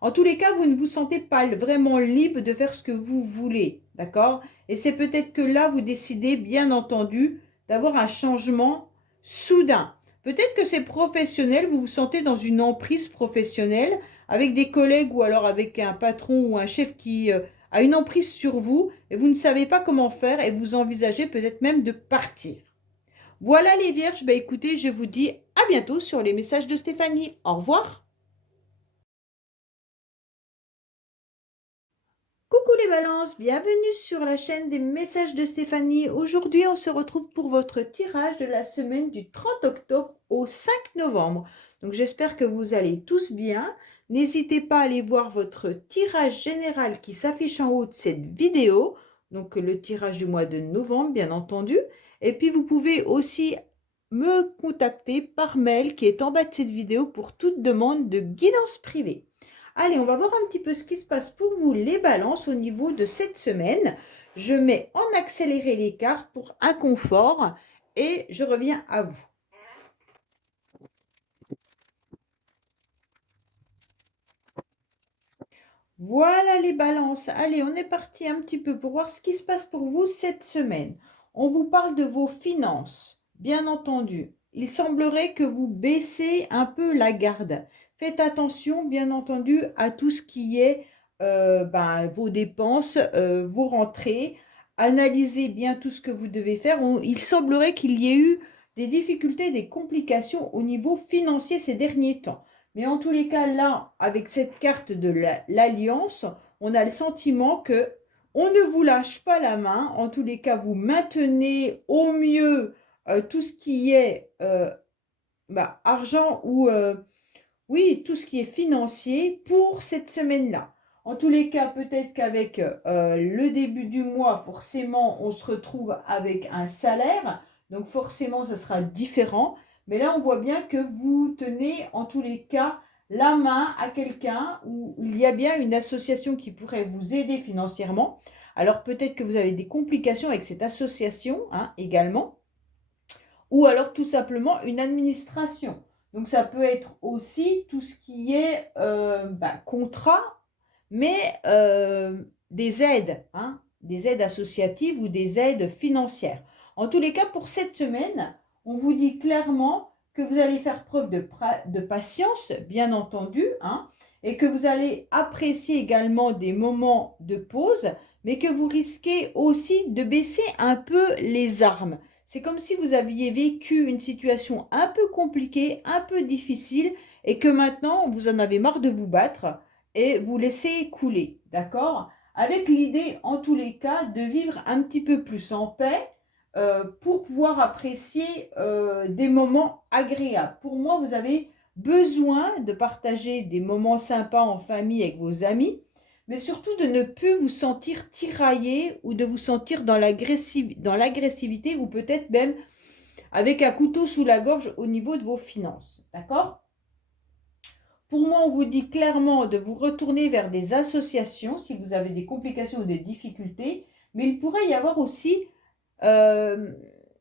En tous les cas, vous ne vous sentez pas vraiment libre de faire ce que vous voulez, d'accord? Et c'est peut-être que là, vous décidez, bien entendu, d'avoir un changement soudain. Peut-être que c'est professionnel, vous vous sentez dans une emprise professionnelle avec des collègues ou alors avec un patron ou un chef qui a une emprise sur vous et vous ne savez pas comment faire et vous envisagez peut-être même de partir. Voilà les vierges, bah écoutez, je vous dis à bientôt sur les messages de Stéphanie. Au revoir. Coucou les balances, bienvenue sur la chaîne des messages de Stéphanie. Aujourd'hui, on se retrouve pour votre tirage de la semaine du 30 octobre au 5 novembre. Donc j'espère que vous allez tous bien. N'hésitez pas à aller voir votre tirage général qui s'affiche en haut de cette vidéo. Donc le tirage du mois de novembre, bien entendu. Et puis vous pouvez aussi me contacter par mail qui est en bas de cette vidéo pour toute demande de guidance privée. Allez, on va voir un petit peu ce qui se passe pour vous, les balances, au niveau de cette semaine. Je mets en accéléré les cartes pour un confort et je reviens à vous. Voilà les balances. Allez, on est parti un petit peu pour voir ce qui se passe pour vous cette semaine. On vous parle de vos finances, bien entendu. Il semblerait que vous baissez un peu la garde. Faites attention, bien entendu, à tout ce qui est vos dépenses, vos rentrées. Analysez bien tout ce que vous devez faire. Il semblerait qu'il y ait eu des difficultés, des complications au niveau financier ces derniers temps. Mais en tous les cas, là, avec cette carte de l'alliance, on a le sentiment que on ne vous lâche pas la main. En tous les cas, vous maintenez au mieux tout ce qui est argent ou oui, tout ce qui est financier pour cette semaine-là. En tous les cas, peut-être qu'avec le début du mois, forcément, on se retrouve avec un salaire. Donc forcément, ça sera différent. Mais là, on voit bien que vous tenez, en tous les cas, la main à quelqu'un où il y a bien une association qui pourrait vous aider financièrement. Alors peut-être que vous avez des complications avec cette association hein, également. Ou alors tout simplement une administration. Donc ça peut être aussi tout ce qui est contrat, mais des aides, hein, des aides associatives ou des aides financières. En tous les cas, pour cette semaine, on vous dit clairement que vous allez faire preuve de patience, bien entendu, hein, et que vous allez apprécier également des moments de pause, mais que vous risquez aussi de baisser un peu les armes. C'est comme si vous aviez vécu une situation un peu compliquée, un peu difficile, et que maintenant, vous en avez marre de vous battre, et vous laissez couler, d'accord? Avec l'idée, en tous les cas, de vivre un petit peu plus en paix pour pouvoir apprécier des moments agréables. Pour moi, vous avez besoin de partager des moments sympas en famille avec vos amis, mais surtout de ne plus vous sentir tiraillé ou de vous sentir dans l'agressivité ou peut-être même avec un couteau sous la gorge au niveau de vos finances. D'accord? Pour moi, on vous dit clairement de vous retourner vers des associations si vous avez des complications ou des difficultés, mais il pourrait y avoir aussi euh,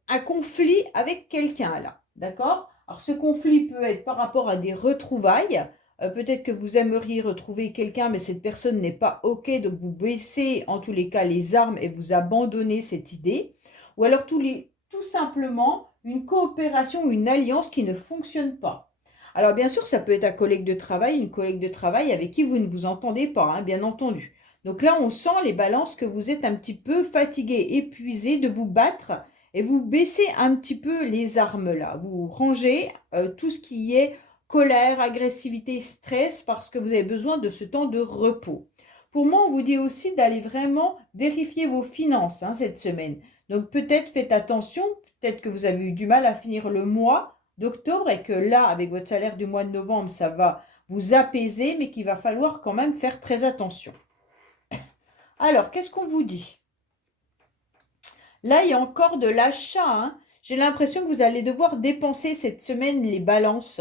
un conflit avec quelqu'un là. D'accord? Alors ce conflit peut être par rapport à des retrouvailles. Peut-être que vous aimeriez retrouver quelqu'un, mais cette personne n'est pas OK, donc vous baissez en tous les cas les armes et vous abandonnez cette idée. Ou alors tout simplement une coopération ou une alliance qui ne fonctionne pas. Alors bien sûr, ça peut être un collègue de travail, une collègue de travail avec qui vous ne vous entendez pas, hein, bien entendu. Donc là, on sent les balances que vous êtes un petit peu fatigué, épuisé de vous battre et vous baissez un petit peu les armes là. Vous rangez tout ce qui est colère, agressivité, stress parce que vous avez besoin de ce temps de repos. Pour moi, on vous dit aussi d'aller vraiment vérifier vos finances hein, cette semaine. Donc peut-être faites attention, peut-être que vous avez eu du mal à finir le mois d'octobre et que là, avec votre salaire du mois de novembre, ça va vous apaiser, mais qu'il va falloir quand même faire très attention. Alors, qu'est-ce qu'on vous dit? Là, il y a encore de l'achat. Hein. J'ai l'impression que vous allez devoir dépenser cette semaine les balances.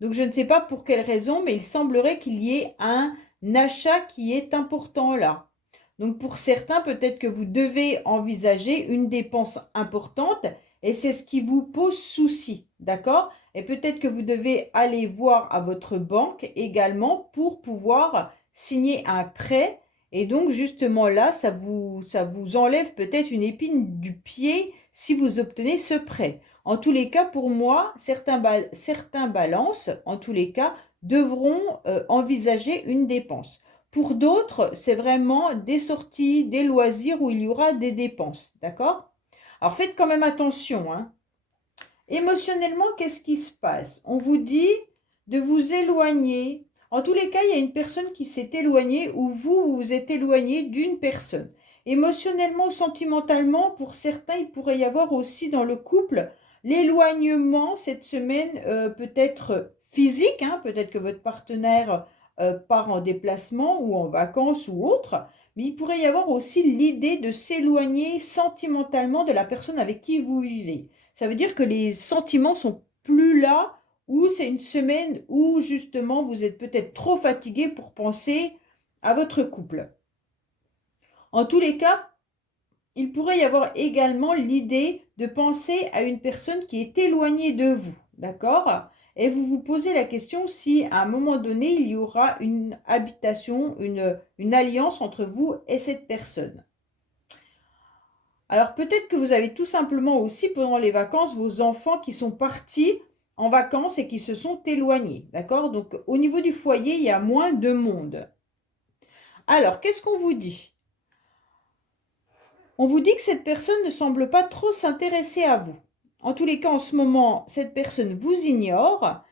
Donc, je ne sais pas pour quelle raison, mais il semblerait qu'il y ait un achat qui est important là. Donc, pour certains, peut-être que vous devez envisager une dépense importante et c'est ce qui vous pose souci. D'accord? Et peut-être que vous devez aller voir à votre banque également pour pouvoir signer un prêt et donc, justement, là, ça vous enlève peut-être une épine du pied si vous obtenez ce prêt. En tous les cas, pour moi, certains balances, en tous les cas, devront envisager une dépense. Pour d'autres, c'est vraiment des sorties, des loisirs où il y aura des dépenses. D'accord? Alors, faites quand même attention, hein. Émotionnellement, qu'est-ce qui se passe? On vous dit de vous éloigner. En tous les cas, il y a une personne qui s'est éloignée ou vous vous êtes éloigné d'une personne. Émotionnellement ou sentimentalement, pour certains, il pourrait y avoir aussi dans le couple l'éloignement cette semaine peut être physique, hein, peut-être que votre partenaire part en déplacement ou en vacances ou autre, mais il pourrait y avoir aussi l'idée de s'éloigner sentimentalement de la personne avec qui vous vivez. Ça veut dire que les sentiments sont plus là ou c'est une semaine où justement vous êtes peut-être trop fatigué pour penser à votre couple. En tous les cas, il pourrait y avoir également l'idée de penser à une personne qui est éloignée de vous, d'accord? Et vous vous posez la question si à un moment donné, il y aura une habitation, une alliance entre vous et cette personne. Alors peut-être que vous avez tout simplement aussi pendant les vacances vos enfants qui sont partis en vacances et qui se sont éloignés. D'accord? Donc au niveau du foyer, il y a moins de monde. Alors, qu'est-ce qu'on vous dit? On vous dit que cette personne ne semble pas trop s'intéresser à vous. En tous les cas, en ce moment, cette personne vous ignore.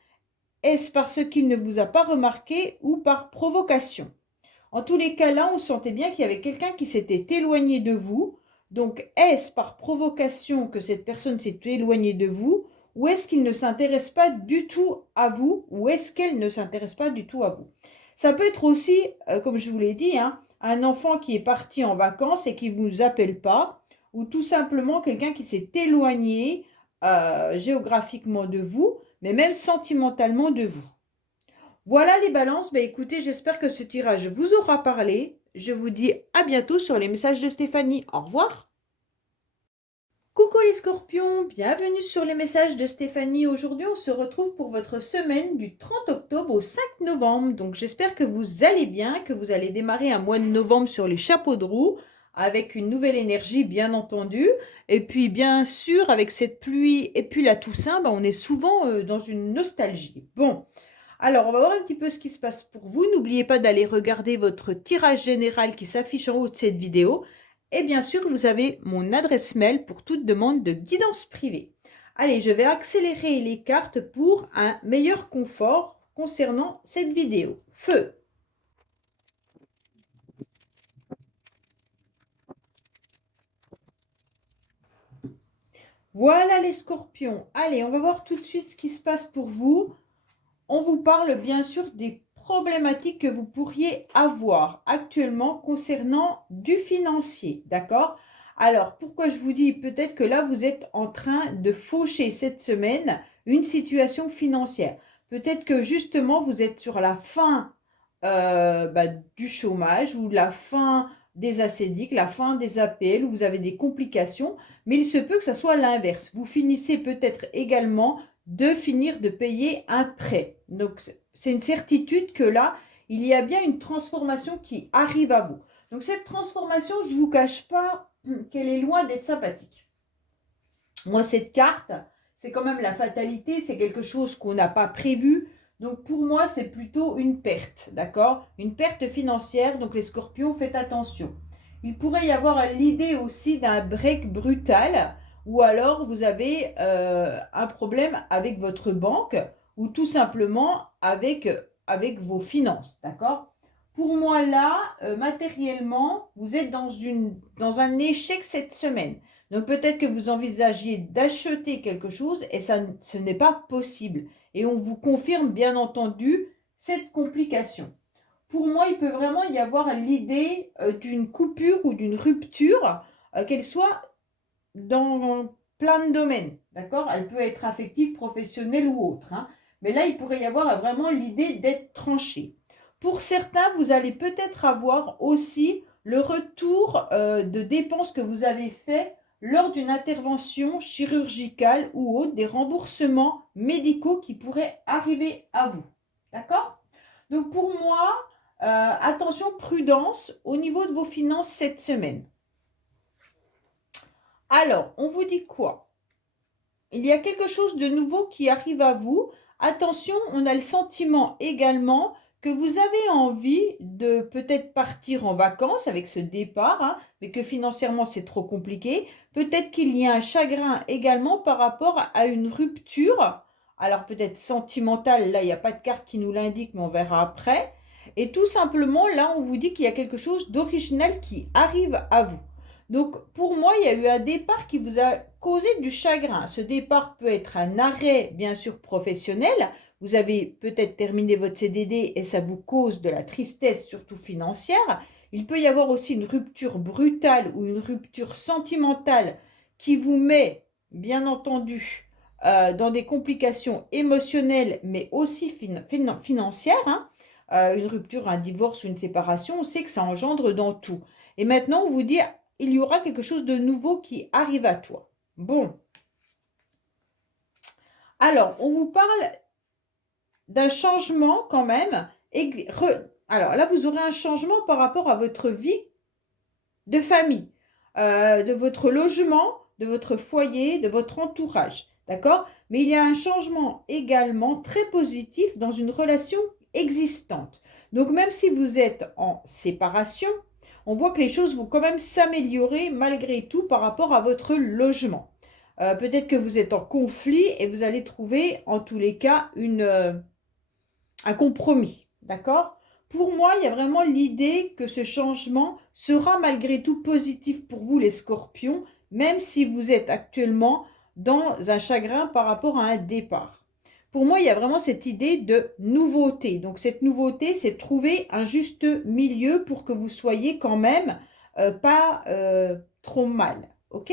Est-ce parce qu'il ne vous a pas remarqué ou par provocation? En tous les cas, là, on sentait bien qu'il y avait quelqu'un qui s'était éloigné de vous. Donc, est-ce par provocation que cette personne s'est éloignée de vous ou est-ce qu'il ne s'intéresse pas du tout à vous ou est-ce qu'elle ne s'intéresse pas du tout à vous? Ça peut être aussi, comme je vous l'ai dit, hein, un enfant qui est parti en vacances et qui ne vous appelle pas ou tout simplement quelqu'un qui s'est éloigné géographiquement de vous, mais même sentimentalement de vous. Voilà les balances. Ben écoutez, j'espère que ce tirage vous aura parlé. Je vous dis à bientôt sur les messages de Stéphanie. Au revoir. Coucou les scorpions, bienvenue sur les messages de Stéphanie. Aujourd'hui, on se retrouve pour votre semaine du 30 octobre au 5 novembre. Donc j'espère que vous allez bien, que vous allez démarrer un mois de novembre sur les chapeaux de roue avec une nouvelle énergie, bien entendu. Et puis bien sûr, avec cette pluie et puis la Toussaint, ben, on est souvent dans une nostalgie. Bon. Alors, on va voir un petit peu ce qui se passe pour vous. N'oubliez pas d'aller regarder votre tirage général qui s'affiche en haut de cette vidéo. Et bien sûr, vous avez mon adresse mail pour toute demande de guidance privée. Allez, je vais accélérer les cartes pour un meilleur confort concernant cette vidéo. Feu! Voilà les scorpions. Allez, on va voir tout de suite ce qui se passe pour vous. On vous parle bien sûr des problématiques que vous pourriez avoir actuellement concernant du financier, d'accord? Alors, pourquoi je vous dis peut-être que là, vous êtes en train de faucher cette semaine une situation financière. Peut-être que justement, vous êtes sur la fin du chômage ou la fin des ACDIC, la fin des APL, où vous avez des complications, mais il se peut que ça soit l'inverse. Vous finissez peut-être également de finir de payer un prêt. Donc, c'est une certitude que là, il y a bien une transformation qui arrive à vous. Donc, cette transformation, je ne vous cache pas qu'elle est loin d'être sympathique. Moi, cette carte, c'est quand même la fatalité, c'est quelque chose qu'on n'a pas prévu. Donc, pour moi, c'est plutôt une perte, d'accord? Une perte financière. Donc, les scorpions, faites attention. Il pourrait y avoir l'idée aussi d'un break brutal ou alors vous avez un problème avec votre banque ou tout simplement avec vos finances, d'accord? Pour moi, là, matériellement, vous êtes dans un échec cette semaine. Donc peut-être que vous envisagiez d'acheter quelque chose et ça, ce n'est pas possible. Et on vous confirme bien entendu cette complication. Pour moi, il peut vraiment y avoir l'idée d'une coupure ou d'une rupture, qu'elle soit dans plein de domaines, d'accord? Elle peut être affective, professionnelle ou autre, hein. Mais là, il pourrait y avoir vraiment l'idée d'être tranché. Pour certains, vous allez peut-être avoir aussi le retour de dépenses que vous avez fait lors d'une intervention chirurgicale ou autre, des remboursements médicaux qui pourraient arriver à vous. D'accord? Donc pour moi, attention, prudence au niveau de vos finances cette semaine. Alors, on vous dit quoi? Il y a quelque chose de nouveau qui arrive à vous. Attention, on a le sentiment également que vous avez envie de peut-être partir en vacances avec ce départ, hein, mais que financièrement c'est trop compliqué. Peut-être qu'il y a un chagrin également par rapport à une rupture. Alors peut-être sentimentale, là il n'y a pas de carte qui nous l'indique, mais on verra après. Et tout simplement, là on vous dit qu'il y a quelque chose d'original qui arrive à vous. Donc, pour moi, il y a eu un départ qui vous a causé du chagrin. Ce départ peut être un arrêt, bien sûr, professionnel. Vous avez peut-être terminé votre CDD et ça vous cause de la tristesse, surtout financière. Il peut y avoir aussi une rupture brutale ou une rupture sentimentale qui vous met, bien entendu, dans des complications émotionnelles, mais aussi financières, hein. Une rupture, un divorce ou une séparation, on sait que ça engendre dans tout. Et maintenant, on vous dit, il y aura quelque chose de nouveau qui arrive à toi. Bon. Alors, on vous parle d'un changement quand même. Alors là, vous aurez un changement par rapport à votre vie de famille, de votre logement, de votre foyer, de votre entourage. D'accord? Mais il y a un changement également très positif dans une relation existante. Donc, même si vous êtes en séparation, on voit que les choses vont quand même s'améliorer malgré tout par rapport à votre logement. Peut-être que vous êtes en conflit et vous allez trouver en tous les cas un compromis. D'accord? Pour moi, il y a vraiment l'idée que ce changement sera malgré tout positif pour vous, les scorpions, même si vous êtes actuellement dans un chagrin par rapport à un départ. Pour moi, il y a vraiment cette idée de nouveauté. Donc, cette nouveauté, c'est trouver un juste milieu pour que vous soyez quand même pas trop mal. OK?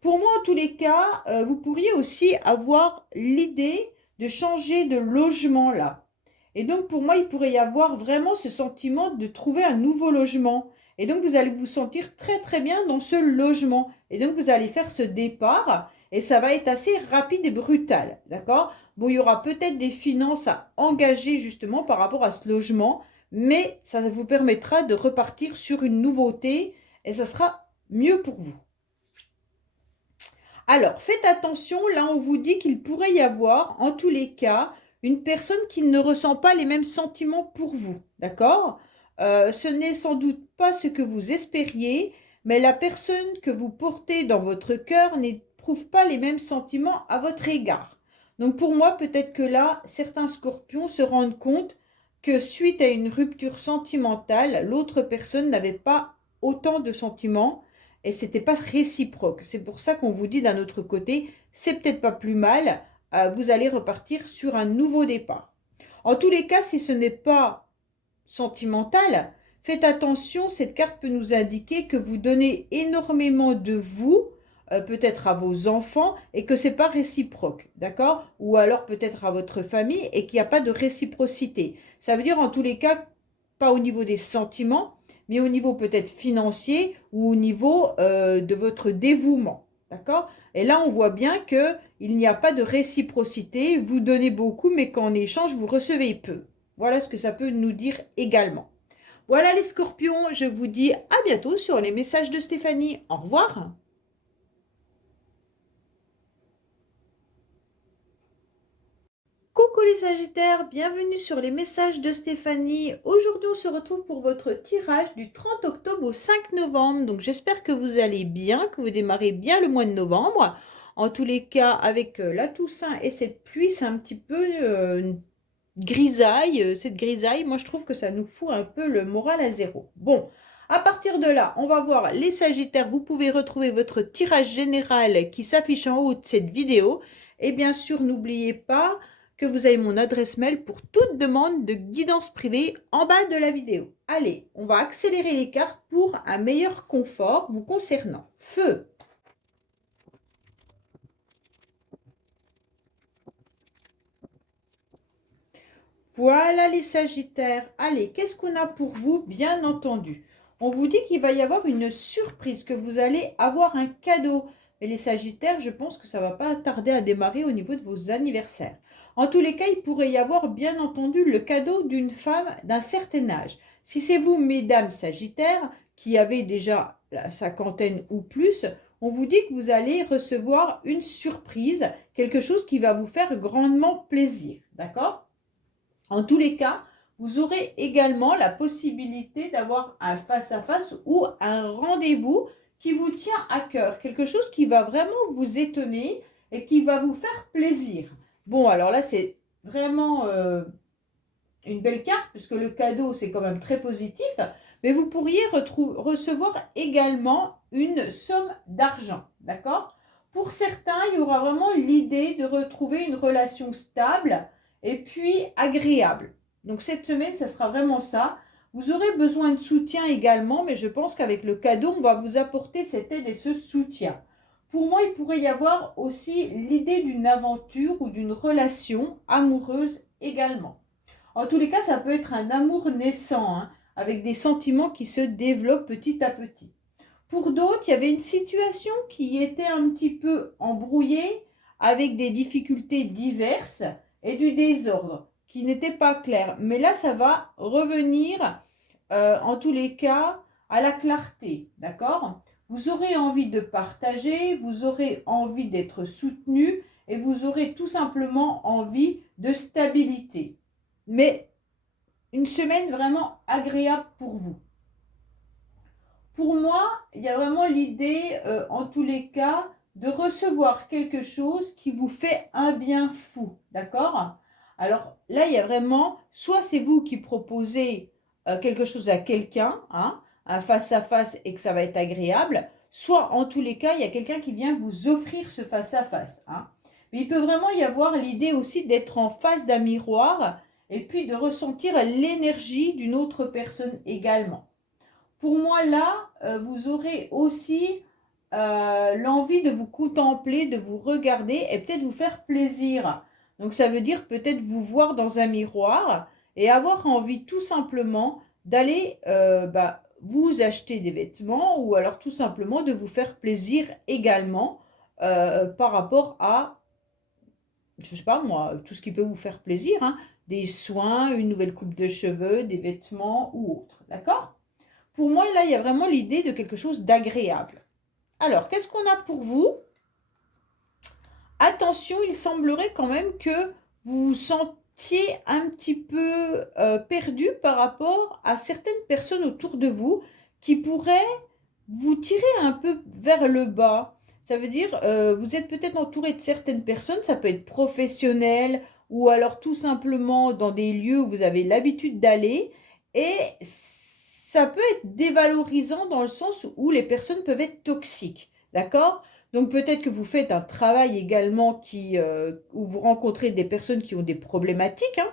Pour moi, en tous les cas, vous pourriez aussi avoir l'idée de changer de logement là. Et donc, pour moi, il pourrait y avoir vraiment ce sentiment de trouver un nouveau logement. Et donc, vous allez vous sentir très, très bien dans ce logement. Et donc, vous allez faire ce départ et ça va être assez rapide et brutal. D'accord? Bon, il y aura peut-être des finances à engager justement par rapport à ce logement, mais ça vous permettra de repartir sur une nouveauté et ça sera mieux pour vous. Alors, faites attention, là on vous dit qu'il pourrait y avoir, en tous les cas, une personne qui ne ressent pas les mêmes sentiments pour vous, d'accord? Ce n'est sans doute pas ce que vous espériez, mais la personne que vous portez dans votre cœur n'éprouve pas les mêmes sentiments à votre égard. Donc pour moi, peut-être que là, certains scorpions se rendent compte que suite à une rupture sentimentale, l'autre personne n'avait pas autant de sentiments et c'était pas réciproque. C'est pour ça qu'on vous dit d'un autre côté, c'est peut-être pas plus mal, vous allez repartir sur un nouveau départ. En tous les cas, si ce n'est pas sentimental, faites attention, cette carte peut nous indiquer que vous donnez énormément de vous, peut-être à vos enfants, et que c'est pas réciproque, d'accord? Ou alors peut-être à votre famille, et qu'il n'y a pas de réciprocité. Ça veut dire en tous les cas, pas au niveau des sentiments, mais au niveau peut-être financier ou au niveau de votre dévouement, d'accord? Et là, on voit bien que il n'y a pas de réciprocité, vous donnez beaucoup, mais qu'en échange, vous recevez peu. Voilà ce que ça peut nous dire également. Voilà les scorpions, je vous dis à bientôt sur les messages de Stéphanie. Au revoir. Coucou les Sagittaires, bienvenue sur les messages de Stéphanie. Aujourd'hui, on se retrouve pour votre tirage du 30 octobre au 5 novembre. Donc, j'espère que vous allez bien, que vous démarrez bien le mois de novembre. En tous les cas, avec la Toussaint et cette pluie, c'est un petit peu grisaille. Cette grisaille, moi, je trouve que ça nous fout un peu le moral à zéro. Bon, à partir de là, on va voir les Sagittaires. Vous pouvez retrouver votre tirage général qui s'affiche en haut de cette vidéo. Et bien sûr, n'oubliez pas que vous avez mon adresse mail pour toute demande de guidance privée en bas de la vidéo. Allez, on va accélérer les cartes pour un meilleur confort vous concernant. Feu. Voilà les Sagittaires. Allez, qu'est-ce qu'on a pour vous? Bien entendu, on vous dit qu'il va y avoir une surprise, que vous allez avoir un cadeau. Et les Sagittaires, je pense que ça ne va pas tarder à démarrer au niveau de vos anniversaires. En tous les cas, il pourrait y avoir bien entendu le cadeau d'une femme d'un certain âge. Si c'est vous, mesdames Sagittaires, qui avez déjà la cinquantaine ou plus, on vous dit que vous allez recevoir une surprise, quelque chose qui va vous faire grandement plaisir. D'accord? En tous les cas, vous aurez également la possibilité d'avoir un face-à-face ou un rendez-vous qui vous tient à cœur. Quelque chose qui va vraiment vous étonner et qui va vous faire plaisir. Bon, alors là, c'est vraiment une belle carte puisque le cadeau, c'est quand même très positif. Mais vous pourriez recevoir également une somme d'argent. D'accord? Pour certains, il y aura vraiment l'idée de retrouver une relation stable et puis agréable. Donc cette semaine, ça sera vraiment ça. Vous aurez besoin de soutien également, mais je pense qu'avec le cadeau, on va vous apporter cette aide et ce soutien. Pour moi, il pourrait y avoir aussi l'idée d'une aventure ou d'une relation amoureuse également. En tous les cas, ça peut être un amour naissant, hein, avec des sentiments qui se développent petit à petit. Pour d'autres, il y avait une situation qui était un petit peu embrouillée, avec des difficultés diverses et du désordre qui n'était pas clair. Mais là, ça va revenir, en tous les cas, à la clarté, d'accord? Vous aurez envie de partager, vous aurez envie d'être soutenu et vous aurez tout simplement envie de stabilité. Mais une semaine vraiment agréable pour vous. Pour moi, il y a vraiment l'idée, en tous les cas, de recevoir quelque chose qui vous fait un bien fou, d'accord? Alors là, il y a vraiment, soit c'est vous qui proposez quelque chose à quelqu'un, hein, un face-à-face et que ça va être agréable, soit en tous les cas, il y a quelqu'un qui vient vous offrir ce face-à-face, hein. Mais il peut vraiment y avoir l'idée aussi d'être en face d'un miroir et puis de ressentir l'énergie d'une autre personne également. Pour moi, là, vous aurez aussi l'envie de vous contempler, de vous regarder et peut-être vous faire plaisir. Donc, ça veut dire peut-être vous voir dans un miroir et avoir envie tout simplement d'aller vous acheter des vêtements ou alors tout simplement de vous faire plaisir également par rapport à, je ne sais pas moi, tout ce qui peut vous faire plaisir, hein, des soins, une nouvelle coupe de cheveux, des vêtements ou autre. D'accord? Pour moi, là, il y a vraiment l'idée de quelque chose d'agréable. Alors, qu'est-ce qu'on a pour vous? Attention, il semblerait quand même que vous vous sentiez un petit peu perdu par rapport à certaines personnes autour de vous qui pourraient vous tirer un peu vers le bas. Ça veut dire, vous êtes peut-être entouré de certaines personnes, ça peut être professionnel ou alors tout simplement dans des lieux où vous avez l'habitude d'aller et ça peut être dévalorisant dans le sens où les personnes peuvent être toxiques. D'accord? Donc peut-être que vous faites un travail également où vous rencontrez des personnes qui ont des problématiques, hein.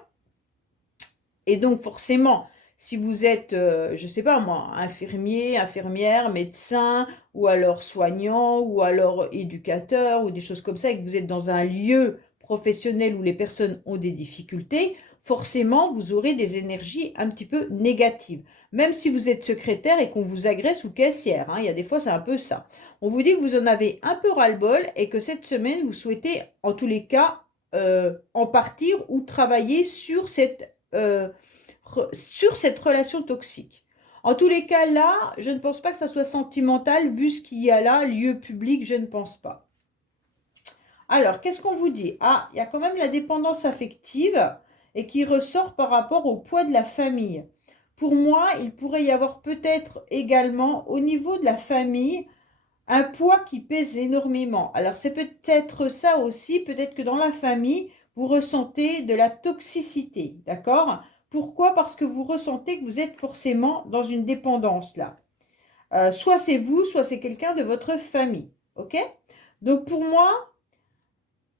Et donc forcément, si vous êtes, je ne sais pas moi, infirmier, infirmière, médecin, ou alors soignant, ou alors éducateur, ou des choses comme ça, et que vous êtes dans un lieu professionnel où les personnes ont des difficultés, forcément, vous aurez des énergies un petit peu négatives. Même si vous êtes secrétaire et qu'on vous agresse ou caissière, hein, il y a des fois, c'est un peu ça. On vous dit que vous en avez un peu ras-le-bol et que cette semaine, vous souhaitez, en tous les cas, en partir ou travailler sur cette relation toxique. En tous les cas, là, je ne pense pas que ça soit sentimental, vu ce qu'il y a là, lieu public, je ne pense pas. Alors, qu'est-ce qu'on vous dit? Ah, il y a quand même la dépendance affective et qui ressort par rapport au poids de la famille. Pour moi, il pourrait y avoir peut-être également, au niveau de la famille, un poids qui pèse énormément. Alors, c'est peut-être ça aussi, peut-être que dans la famille, vous ressentez de la toxicité, d'accord? Pourquoi? Parce que vous ressentez que vous êtes forcément dans une dépendance là. Soit c'est vous, soit c'est quelqu'un de votre famille, ok? Donc, pour moi,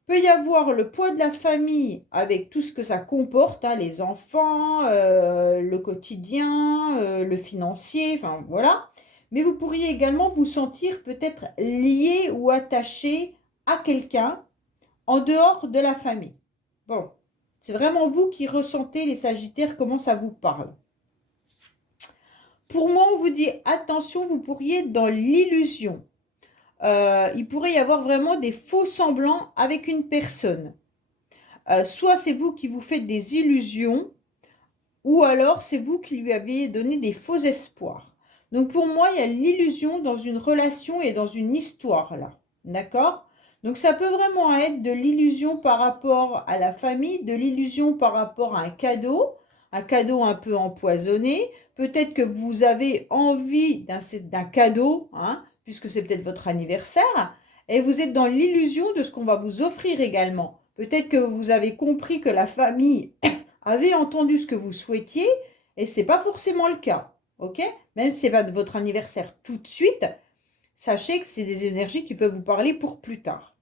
peut y avoir le poids de la famille avec tout ce que ça comporte, hein, les enfants, le quotidien, le financier, enfin voilà. Mais vous pourriez également vous sentir peut-être lié ou attaché à quelqu'un en dehors de la famille. Bon, c'est vraiment vous qui ressentez, les Sagittaires, comment ça vous parle. Pour moi, on vous dit attention, vous pourriez être dans l'illusion. Il pourrait y avoir vraiment des faux semblants avec une personne. Soit c'est vous qui vous faites des illusions, ou alors c'est vous qui lui avez donné des faux espoirs. Donc pour moi, il y a l'illusion dans une relation et dans une histoire là. D'accord? Donc ça peut vraiment être de l'illusion par rapport à la famille, de l'illusion par rapport à un cadeau un peu empoisonné. Peut-être que vous avez envie d'un cadeau, hein, puisque c'est peut-être votre anniversaire, et vous êtes dans l'illusion de ce qu'on va vous offrir également. Peut-être que vous avez compris que la famille avait entendu ce que vous souhaitiez et ce n'est pas forcément le cas. Ok? Même si ce n'est pas votre anniversaire tout de suite, sachez que c'est des énergies qui peuvent vous parler pour plus tard.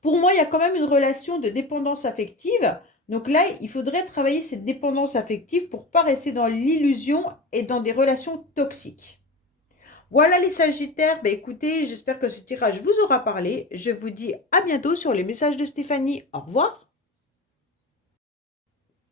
Pour moi, il y a quand même une relation de dépendance affective. Donc là, il faudrait travailler cette dépendance affective pour ne pas rester dans l'illusion et dans des relations toxiques. Voilà les Sagittaires, ben écoutez, j'espère que ce tirage vous aura parlé. Je vous dis à bientôt sur les messages de Stéphanie. Au revoir.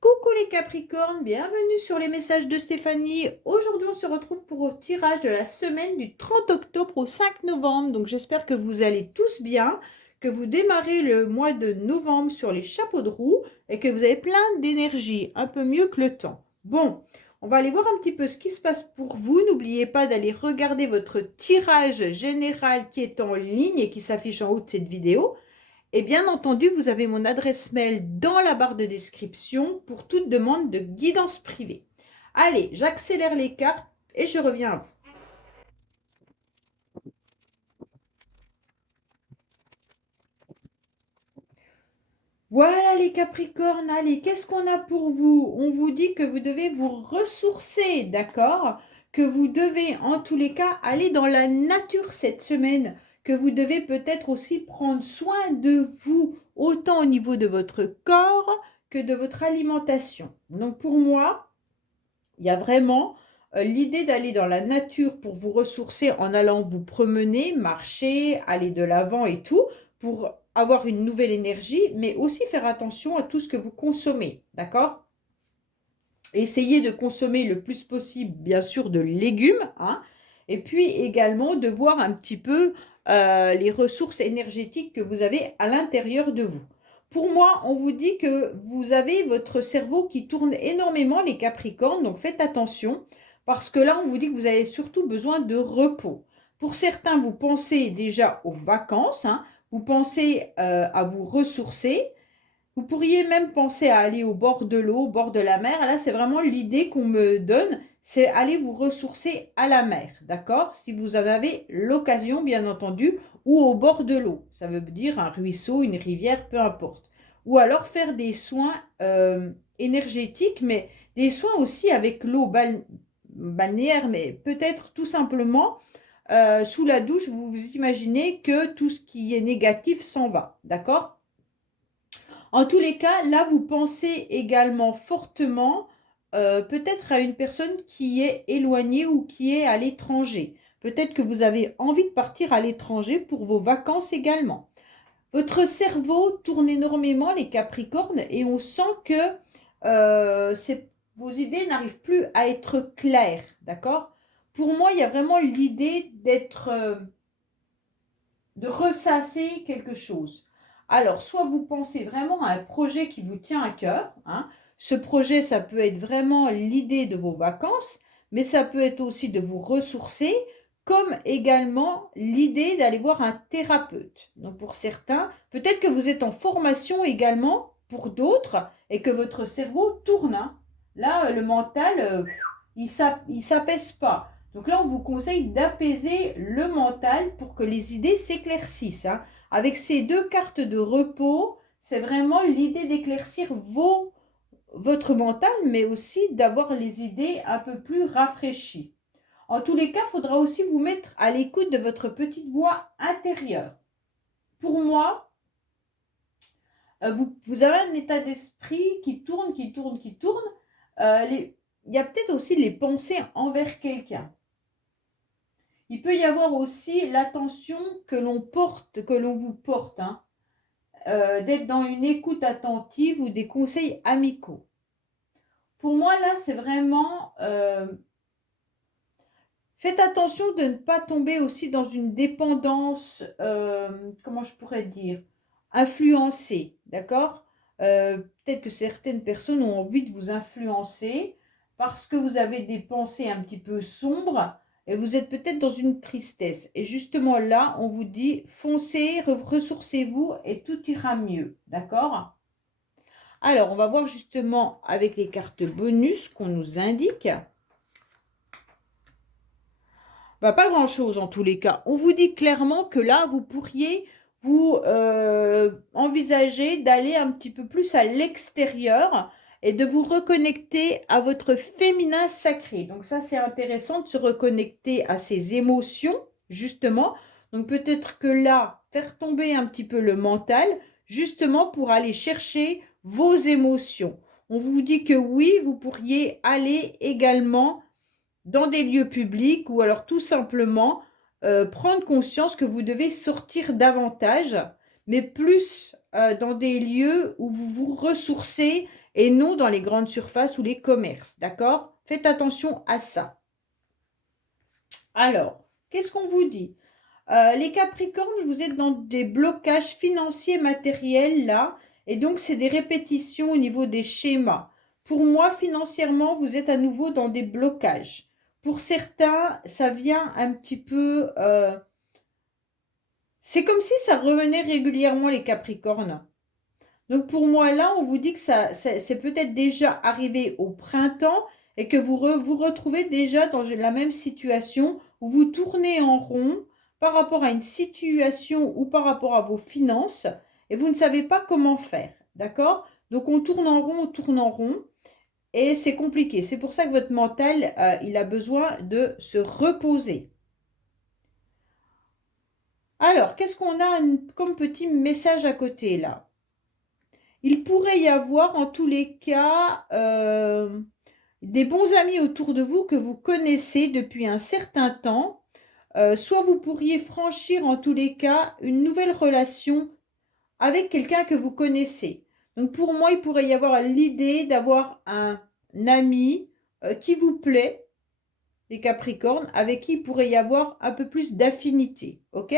Coucou les Capricornes, bienvenue sur les messages de Stéphanie. Aujourd'hui, on se retrouve pour le tirage de la semaine du 30 octobre au 5 novembre. Donc, j'espère que vous allez tous bien, que vous démarrez le mois de novembre sur les chapeaux de roue et que vous avez plein d'énergie, un peu mieux que le temps. Bon, on va aller voir un petit peu ce qui se passe pour vous. N'oubliez pas d'aller regarder votre tirage général qui est en ligne et qui s'affiche en haut de cette vidéo. Et bien entendu, vous avez mon adresse mail dans la barre de description pour toute demande de guidance privée. Allez, j'accélère les cartes et je reviens à vous. Voilà les Capricornes, allez, qu'est-ce qu'on a pour vous? On vous dit que vous devez vous ressourcer, d'accord? Que vous devez en tous les cas aller dans la nature cette semaine, que vous devez peut-être aussi prendre soin de vous, autant au niveau de votre corps que de votre alimentation. Donc pour moi, il y a vraiment l'idée d'aller dans la nature pour vous ressourcer en allant vous promener, marcher, aller de l'avant et tout, pour avoir une nouvelle énergie, mais aussi faire attention à tout ce que vous consommez, d'accord? Essayez de consommer le plus possible, bien sûr, de légumes, hein, et puis également de voir un petit peu les ressources énergétiques que vous avez à l'intérieur de vous. Pour moi, on vous dit que vous avez votre cerveau qui tourne énormément, les Capricornes, donc faites attention, parce que là, on vous dit que vous avez surtout besoin de repos. Pour certains, vous pensez déjà aux vacances, hein, vous pensez à vous ressourcer. Vous pourriez même penser à aller au bord de l'eau, au bord de la mer. Là, c'est vraiment l'idée qu'on me donne, c'est aller vous ressourcer à la mer, d'accord? Si vous en avez l'occasion, bien entendu, ou au bord de l'eau. Ça veut dire un ruisseau, une rivière, peu importe. Ou alors faire des soins énergétiques, mais des soins aussi avec l'eau, balnéaire, mais peut-être tout simplement sous la douche, vous vous imaginez que tout ce qui est négatif s'en va, d'accord? En tous les cas, là, vous pensez également fortement peut-être à une personne qui est éloignée ou qui est à l'étranger. Peut-être que vous avez envie de partir à l'étranger pour vos vacances également. Votre cerveau tourne énormément, les Capricornes, et on sent que vos idées n'arrivent plus à être claires, d'accord? Pour moi, il y a vraiment l'idée de ressasser quelque chose. Alors, soit vous pensez vraiment à un projet qui vous tient à cœur, hein. Ce projet, ça peut être vraiment l'idée de vos vacances, mais ça peut être aussi de vous ressourcer, comme également l'idée d'aller voir un thérapeute. Donc, pour certains, peut-être que vous êtes en formation également, pour d'autres, et que votre cerveau tourne, hein. Là, le mental, il ne s'apaise pas. Donc là, on vous conseille d'apaiser le mental pour que les idées s'éclaircissent, hein. Avec ces deux cartes de repos, c'est vraiment l'idée d'éclaircir votre mental, mais aussi d'avoir les idées un peu plus rafraîchies. En tous les cas, il faudra aussi vous mettre à l'écoute de votre petite voix intérieure. Pour moi, vous avez un état d'esprit qui tourne, qui tourne, qui tourne. Il y a peut-être aussi les pensées envers quelqu'un. Il peut y avoir aussi l'attention que l'on porte, que l'on vous porte, hein, d'être dans une écoute attentive ou des conseils amicaux. Pour moi, là, c'est vraiment... faites attention de ne pas tomber aussi dans une dépendance, comment je pourrais dire, influencée, d'accord? Peut-être que certaines personnes ont envie de vous influencer parce que vous avez des pensées un petit peu sombres et vous êtes peut-être dans une tristesse. Et justement là, on vous dit, foncez, ressourcez-vous et tout ira mieux, d'accord? Alors, on va voir justement avec les cartes bonus qu'on nous indique. Bah, pas grand-chose en tous les cas. On vous dit clairement que là, vous pourriez vous envisager d'aller un petit peu plus à l'extérieur et de vous reconnecter à votre féminin sacré. Donc ça, c'est intéressant de se reconnecter à ses émotions, justement. Donc peut-être que là, faire tomber un petit peu le mental, justement pour aller chercher vos émotions. On vous dit que oui, vous pourriez aller également dans des lieux publics ou alors tout simplement prendre conscience que vous devez sortir davantage, mais plus dans des lieux où vous vous ressourcez et non dans les grandes surfaces ou les commerces, d'accord? Faites attention à ça. Alors, qu'est-ce qu'on vous dit? Les Capricornes, vous êtes dans des blocages financiers matériels là, et donc c'est des répétitions au niveau des schémas. Pour moi, financièrement, vous êtes à nouveau dans des blocages. Pour certains, ça vient un petit peu... c'est comme si ça revenait régulièrement, les Capricornes. Donc pour moi, là, on vous dit que c'est peut-être déjà arrivé au printemps et que vous retrouvez déjà dans la même situation où vous tournez en rond par rapport à une situation ou par rapport à vos finances et vous ne savez pas comment faire. D'accord? Donc on tourne en rond et c'est compliqué. C'est pour ça que votre mental, il a besoin de se reposer. Alors, qu'est-ce qu'on a comme petit message à côté là? Il pourrait y avoir en tous les cas des bons amis autour de vous que vous connaissez depuis un certain temps. Soit vous pourriez franchir en tous les cas une nouvelle relation avec quelqu'un que vous connaissez. Donc pour moi, il pourrait y avoir l'idée d'avoir un ami qui vous plaît, les Capricornes, avec qui il pourrait y avoir un peu plus d'affinité. Ok?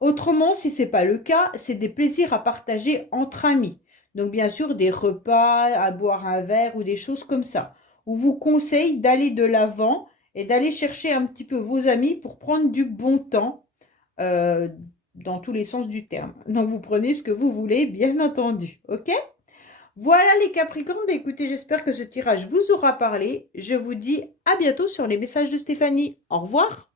Autrement, si ce n'est pas le cas, c'est des plaisirs à partager entre amis. Donc bien sûr, des repas, à boire un verre ou des choses comme ça. On vous conseille d'aller de l'avant et d'aller chercher un petit peu vos amis pour prendre du bon temps euh, dans tous les sens du terme. Donc vous prenez ce que vous voulez, bien entendu. Ok? Voilà les Capricornes. Écoutez, j'espère que ce tirage vous aura parlé. Je vous dis à bientôt sur les messages de Stéphanie. Au revoir.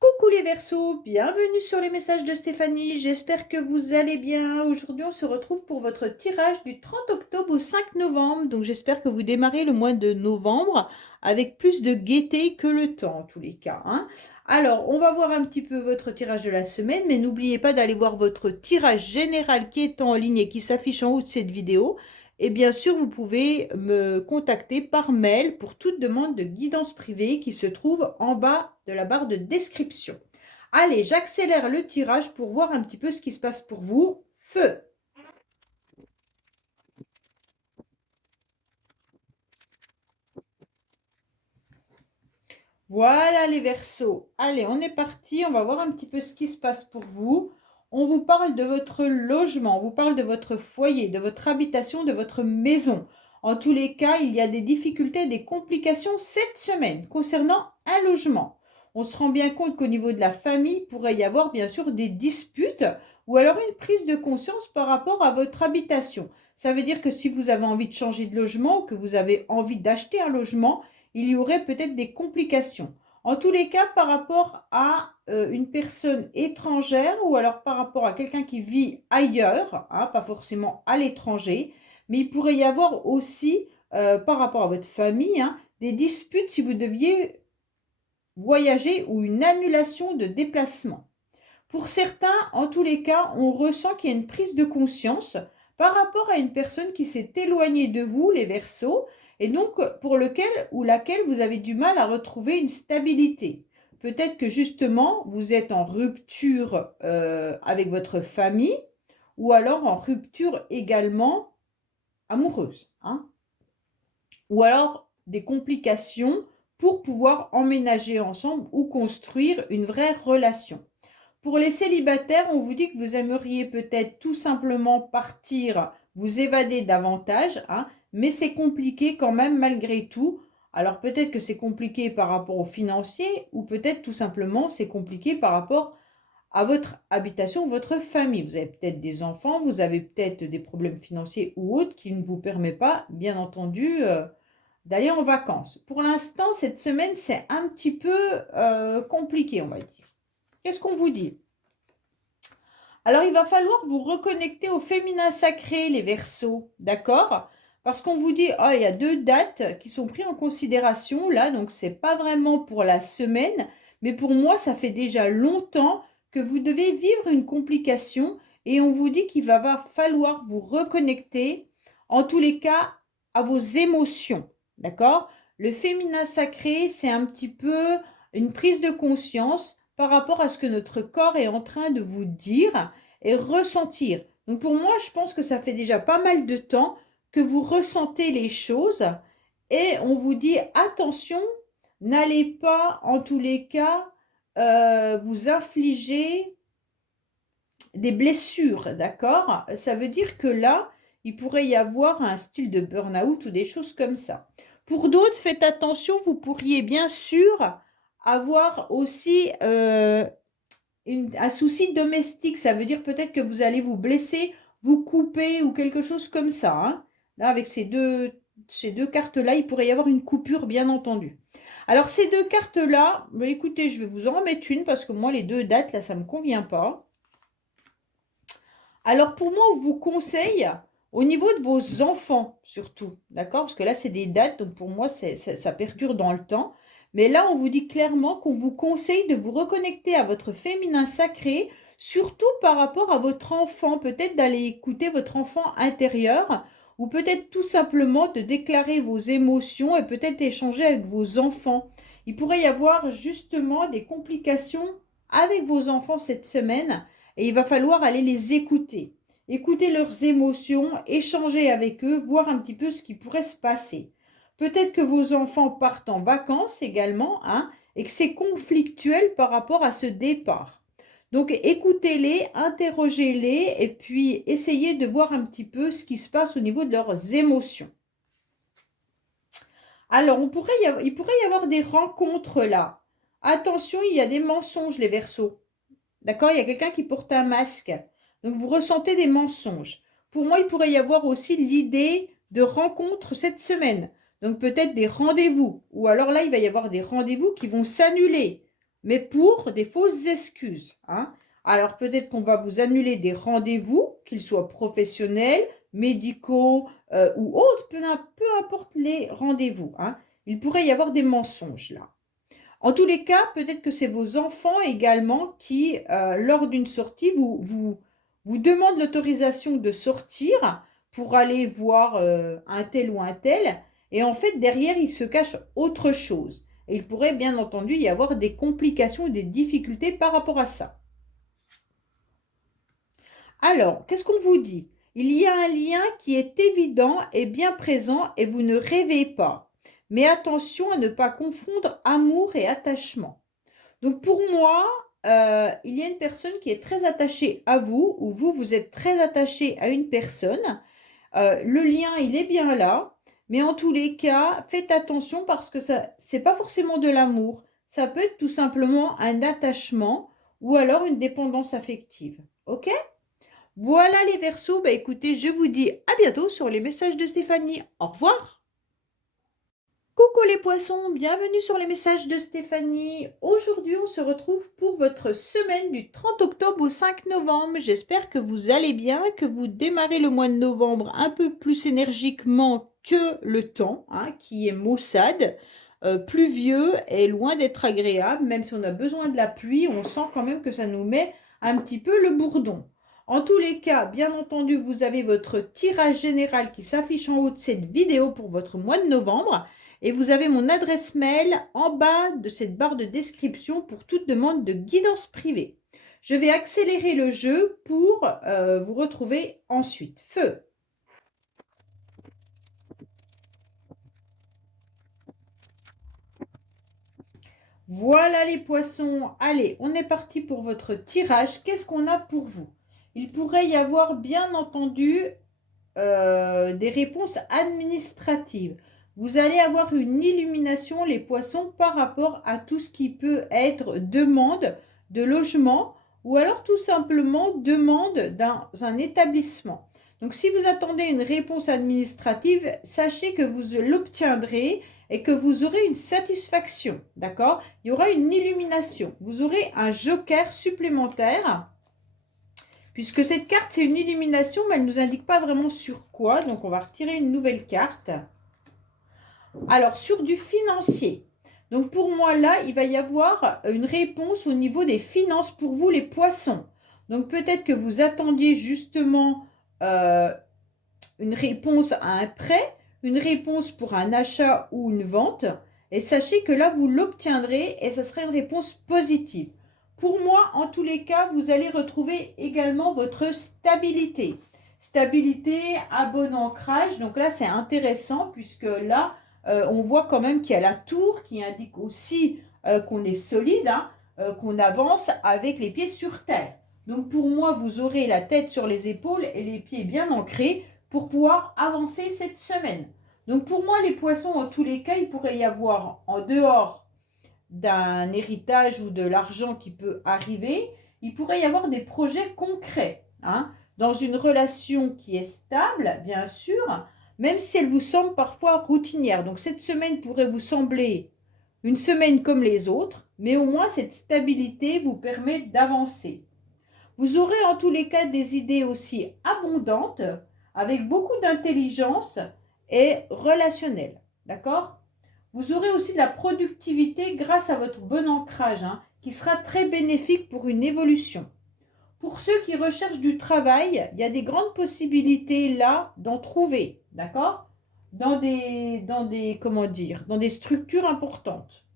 Coucou les Verseaux, bienvenue sur les messages de Stéphanie, j'espère que vous allez bien. Aujourd'hui on se retrouve pour votre tirage du 30 octobre au 5 novembre, donc j'espère que vous démarrez le mois de novembre avec plus de gaieté que le temps en tous les cas, hein. Alors, on va voir un petit peu votre tirage de la semaine, mais n'oubliez pas d'aller voir votre tirage général qui est en ligne et qui s'affiche en haut de cette vidéo. Et bien sûr, vous pouvez me contacter par mail pour toute demande de guidance privée qui se trouve en bas de la barre de description. Allez, j'accélère le tirage pour voir un petit peu ce qui se passe pour vous. Feu! Voilà les Verseaux. Allez, on est parti. On va voir un petit peu ce qui se passe pour vous. On vous parle de votre logement, on vous parle de votre foyer, de votre habitation, de votre maison. En tous les cas, il y a des difficultés, des complications cette semaine concernant un logement. On se rend bien compte qu'au niveau de la famille, il pourrait y avoir bien sûr des disputes ou alors une prise de conscience par rapport à votre habitation. Ça veut dire que si vous avez envie de changer de logement ou que vous avez envie d'acheter un logement, il y aurait peut-être des complications. En tous les cas, par rapport à une personne étrangère ou alors par rapport à quelqu'un qui vit ailleurs, hein, pas forcément à l'étranger, mais il pourrait y avoir aussi, par rapport à votre famille, hein, des disputes si vous deviez voyager ou une annulation de déplacement. Pour certains, en tous les cas, on ressent qu'il y a une prise de conscience par rapport à une personne qui s'est éloignée de vous, les Verseaux, et donc pour lequel ou laquelle vous avez du mal à retrouver une stabilité. Peut-être que justement, vous êtes en rupture avec votre famille ou alors en rupture également amoureuse, hein. Ou alors des complications pour pouvoir emménager ensemble ou construire une vraie relation. Pour les célibataires, on vous dit que vous aimeriez peut-être tout simplement partir, vous évader davantage, hein, mais c'est compliqué quand même malgré tout. Alors peut-être que c'est compliqué par rapport aux financiers ou peut-être tout simplement c'est compliqué par rapport à votre habitation ou votre famille. Vous avez peut-être des enfants, vous avez peut-être des problèmes financiers ou autres qui ne vous permettent pas, bien entendu, d'aller en vacances. Pour l'instant, cette semaine, c'est un petit peu compliqué, on va dire. Qu'est-ce qu'on vous dit? Alors, il va falloir vous reconnecter au féminin sacré, les Verseaux, d'accord? Parce qu'on vous dit, oh, il y a 2 dates qui sont prises en considération là, donc c'est pas vraiment pour la semaine, mais pour moi, ça fait déjà longtemps que vous devez vivre une complication et on vous dit qu'il va falloir vous reconnecter, en tous les cas, à vos émotions, d'accord? Le féminin sacré, c'est un petit peu une prise de conscience par rapport à ce que notre corps est en train de vous dire et ressentir. Donc pour moi, je pense que ça fait déjà pas mal de temps que vous ressentez les choses et on vous dit attention, n'allez pas en tous les cas vous infliger des blessures, d'accord? Ça veut dire que là, il pourrait y avoir un style de burn-out ou des choses comme ça. Pour d'autres, faites attention, vous pourriez bien sûr avoir aussi un souci domestique. Ça veut dire peut-être que vous allez vous blesser, vous couper ou quelque chose comme ça, hein. Là, avec ces deux cartes-là, il pourrait y avoir une coupure, bien entendu. Alors, ces 2 cartes-là, bah, écoutez, je vais vous en remettre une parce que moi, les 2 dates, là, ça ne me convient pas. Alors, pour moi, on vous conseille, au niveau de vos enfants, surtout, d'accord? Parce que là, c'est des dates, donc pour moi, ça perdure dans le temps. Mais là, on vous dit clairement qu'on vous conseille de vous reconnecter à votre féminin sacré, surtout par rapport à votre enfant. Peut-être d'aller écouter votre enfant intérieur, ou peut-être tout simplement de déclarer vos émotions et peut-être échanger avec vos enfants. Il pourrait y avoir justement des complications avec vos enfants cette semaine et il va falloir aller les écouter. Écouter leurs émotions, échanger avec eux, voir un petit peu ce qui pourrait se passer. Peut-être que vos enfants partent en vacances également, hein, et que c'est conflictuel par rapport à ce départ. Donc écoutez-les, interrogez-les et puis essayez de voir un petit peu ce qui se passe au niveau de leurs émotions. Alors, il pourrait y avoir des rencontres là. Attention, il y a des mensonges, les Verseaux. D'accord? Il y a quelqu'un qui porte un masque. Donc, vous ressentez des mensonges. Pour moi, il pourrait y avoir aussi l'idée de rencontres cette semaine. Donc, peut-être des rendez-vous. Ou alors là, il va y avoir des rendez-vous qui vont s'annuler. Mais pour des fausses excuses, hein. Alors, peut-être qu'on va vous annuler des rendez-vous, qu'ils soient professionnels, médicaux ou autres, peu importe les rendez-vous, hein. Il pourrait y avoir des mensonges là. En tous les cas, peut-être que c'est vos enfants également qui, lors d'une sortie, vous demandent l'autorisation de sortir pour aller voir un tel ou un tel. Et en fait, derrière, il se cache autre chose. Et il pourrait bien entendu y avoir des complications ou des difficultés par rapport à ça. Alors, qu'est-ce qu'on vous dit? Il y a un lien qui est évident et bien présent et vous ne rêvez pas. Mais attention à ne pas confondre amour et attachement. Donc pour moi, il y a une personne qui est très attachée à vous ou vous, vous êtes très attaché à une personne. Le lien, il est bien là. Mais en tous les cas, faites attention parce que ça, c'est pas forcément de l'amour. Ça peut être tout simplement un attachement ou alors une dépendance affective. OK? Voilà les Verseaux. Bah écoutez, je vous dis à bientôt sur les messages de Stéphanie. Au revoir. Coucou les poissons, bienvenue sur les messages de Stéphanie. Aujourd'hui, on se retrouve pour votre semaine du 30 octobre au 5 novembre. J'espère que vous allez bien, que vous démarrez le mois de novembre un peu plus énergiquement que le temps, hein, qui est maussade, pluvieux et loin d'être agréable. Même si on a besoin de la pluie, on sent quand même que ça nous met un petit peu le bourdon. En tous les cas, bien entendu, vous avez votre tirage général qui s'affiche en haut de cette vidéo pour votre mois de novembre. Et vous avez mon adresse mail en bas de cette barre de description pour toute demande de guidance privée. Je vais accélérer le jeu pour vous retrouver ensuite. Feu. Voilà les poissons. Allez, on est parti pour votre tirage. Qu'est-ce qu'on a pour vous? Il pourrait y avoir bien entendu des réponses administratives. Vous allez avoir une illumination, les poissons, par rapport à tout ce qui peut être demande de logement ou alors tout simplement demande d'un établissement. Donc, si vous attendez une réponse administrative, sachez que vous l'obtiendrez et que vous aurez une satisfaction, d'accord? Il y aura une illumination. Vous aurez un joker supplémentaire puisque cette carte, c'est une illumination, mais elle ne nous indique pas vraiment sur quoi. Donc, on va retirer une nouvelle carte. Alors, sur du financier. Donc, pour moi, là, il va y avoir une réponse au niveau des finances pour vous, les poissons. Donc, peut-être que vous attendiez justement une réponse à un prêt, une réponse pour un achat ou une vente. Et sachez que là, vous l'obtiendrez et ce sera une réponse positive. Pour moi, en tous les cas, vous allez retrouver également votre stabilité. Stabilité à bon ancrage. Donc là, c'est intéressant puisque là, on voit quand même qu'il y a la tour qui indique aussi qu'on est solide, hein, qu'on avance avec les pieds sur terre. Donc pour moi, vous aurez la tête sur les épaules et les pieds bien ancrés pour pouvoir avancer cette semaine. Donc pour moi, les poissons, en tous les cas, il pourrait y avoir en dehors d'un héritage ou de l'argent qui peut arriver, il pourrait y avoir des projets concrets, hein, dans une relation qui est stable, bien sûr, même si elle vous semble parfois routinière. Donc cette semaine pourrait vous sembler une semaine comme les autres, mais au moins cette stabilité vous permet d'avancer. Vous aurez en tous les cas des idées aussi abondantes, avec beaucoup d'intelligence et relationnelle, d'accord? Vous aurez aussi de la productivité grâce à votre bon ancrage, hein, qui sera très bénéfique pour une évolution. Pour ceux qui recherchent du travail, il y a des grandes possibilités là d'en trouver, d'accord? Comment dire, dans des structures importantes.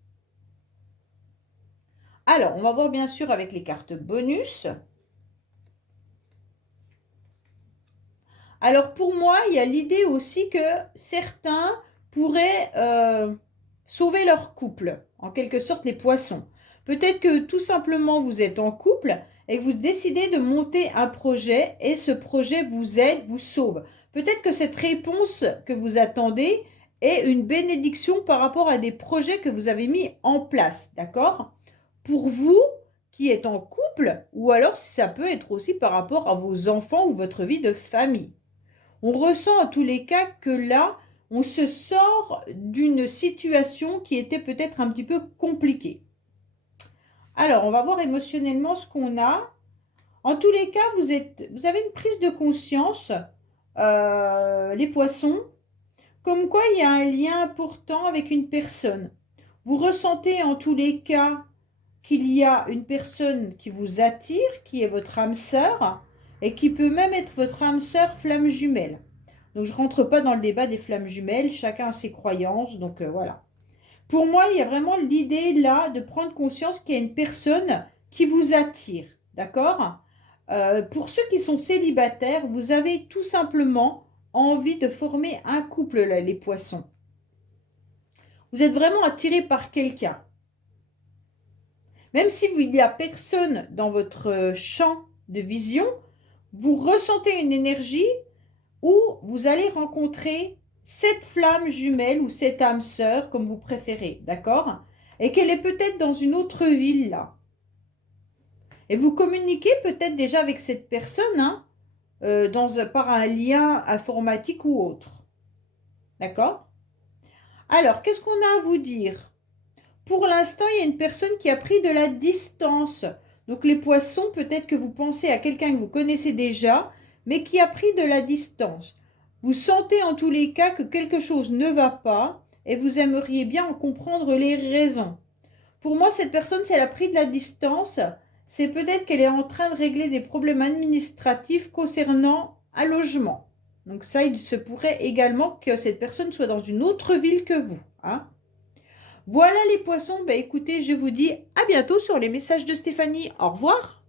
Alors, on va voir bien sûr avec les cartes bonus. Alors, pour moi, il y a l'idée aussi que certains pourraient sauver leur couple, en quelque sorte les poissons. Peut-être que tout simplement vous êtes en couple et que vous décidez de monter un projet et ce projet vous aide, vous sauve. Peut-être que cette réponse que vous attendez est une bénédiction par rapport à des projets que vous avez mis en place, d'accord? Pour vous qui êtes en couple ou alors ça peut être aussi par rapport à vos enfants ou votre vie de famille. On ressent en tous les cas que là, on se sort d'une situation qui était peut-être un petit peu compliquée. Alors, on va voir émotionnellement ce qu'on a. En tous les cas, vous avez une prise de conscience, les poissons. Comme quoi, il y a un lien important avec une personne. Vous ressentez en tous les cas qu'il y a une personne qui vous attire, qui est votre âme sœur, et qui peut même être votre âme sœur flamme jumelle. Donc, je ne rentre pas dans le débat des flammes jumelles, chacun a ses croyances, donc voilà. Pour moi, il y a vraiment l'idée là de prendre conscience qu'il y a une personne qui vous attire, d'accord? Pour ceux qui sont célibataires, vous avez tout simplement envie de former un couple, là, les poissons. Vous êtes vraiment attiré par quelqu'un. Même si il n'y a personne dans votre champ de vision, vous ressentez une énergie où vous allez rencontrer cette flamme jumelle ou cette âme sœur, comme vous préférez, d'accord? Et qu'elle est peut-être dans une autre ville, là. Et vous communiquez peut-être déjà avec cette personne, hein, par un lien informatique ou autre. D'accord? Alors, qu'est-ce qu'on a à vous dire? Pour l'instant, il y a une personne qui a pris de la distance. Donc les poissons, peut-être que vous pensez à quelqu'un que vous connaissez déjà, mais qui a pris de la distance. Vous sentez en tous les cas que quelque chose ne va pas et vous aimeriez bien en comprendre les raisons. Pour moi, cette personne, si elle a pris de la distance, c'est peut-être qu'elle est en train de régler des problèmes administratifs concernant un logement. Donc ça, il se pourrait également que cette personne soit dans une autre ville que vous, hein. Voilà les poissons, écoutez, je vous dis à bientôt sur les messages de Stéphanie. Au revoir.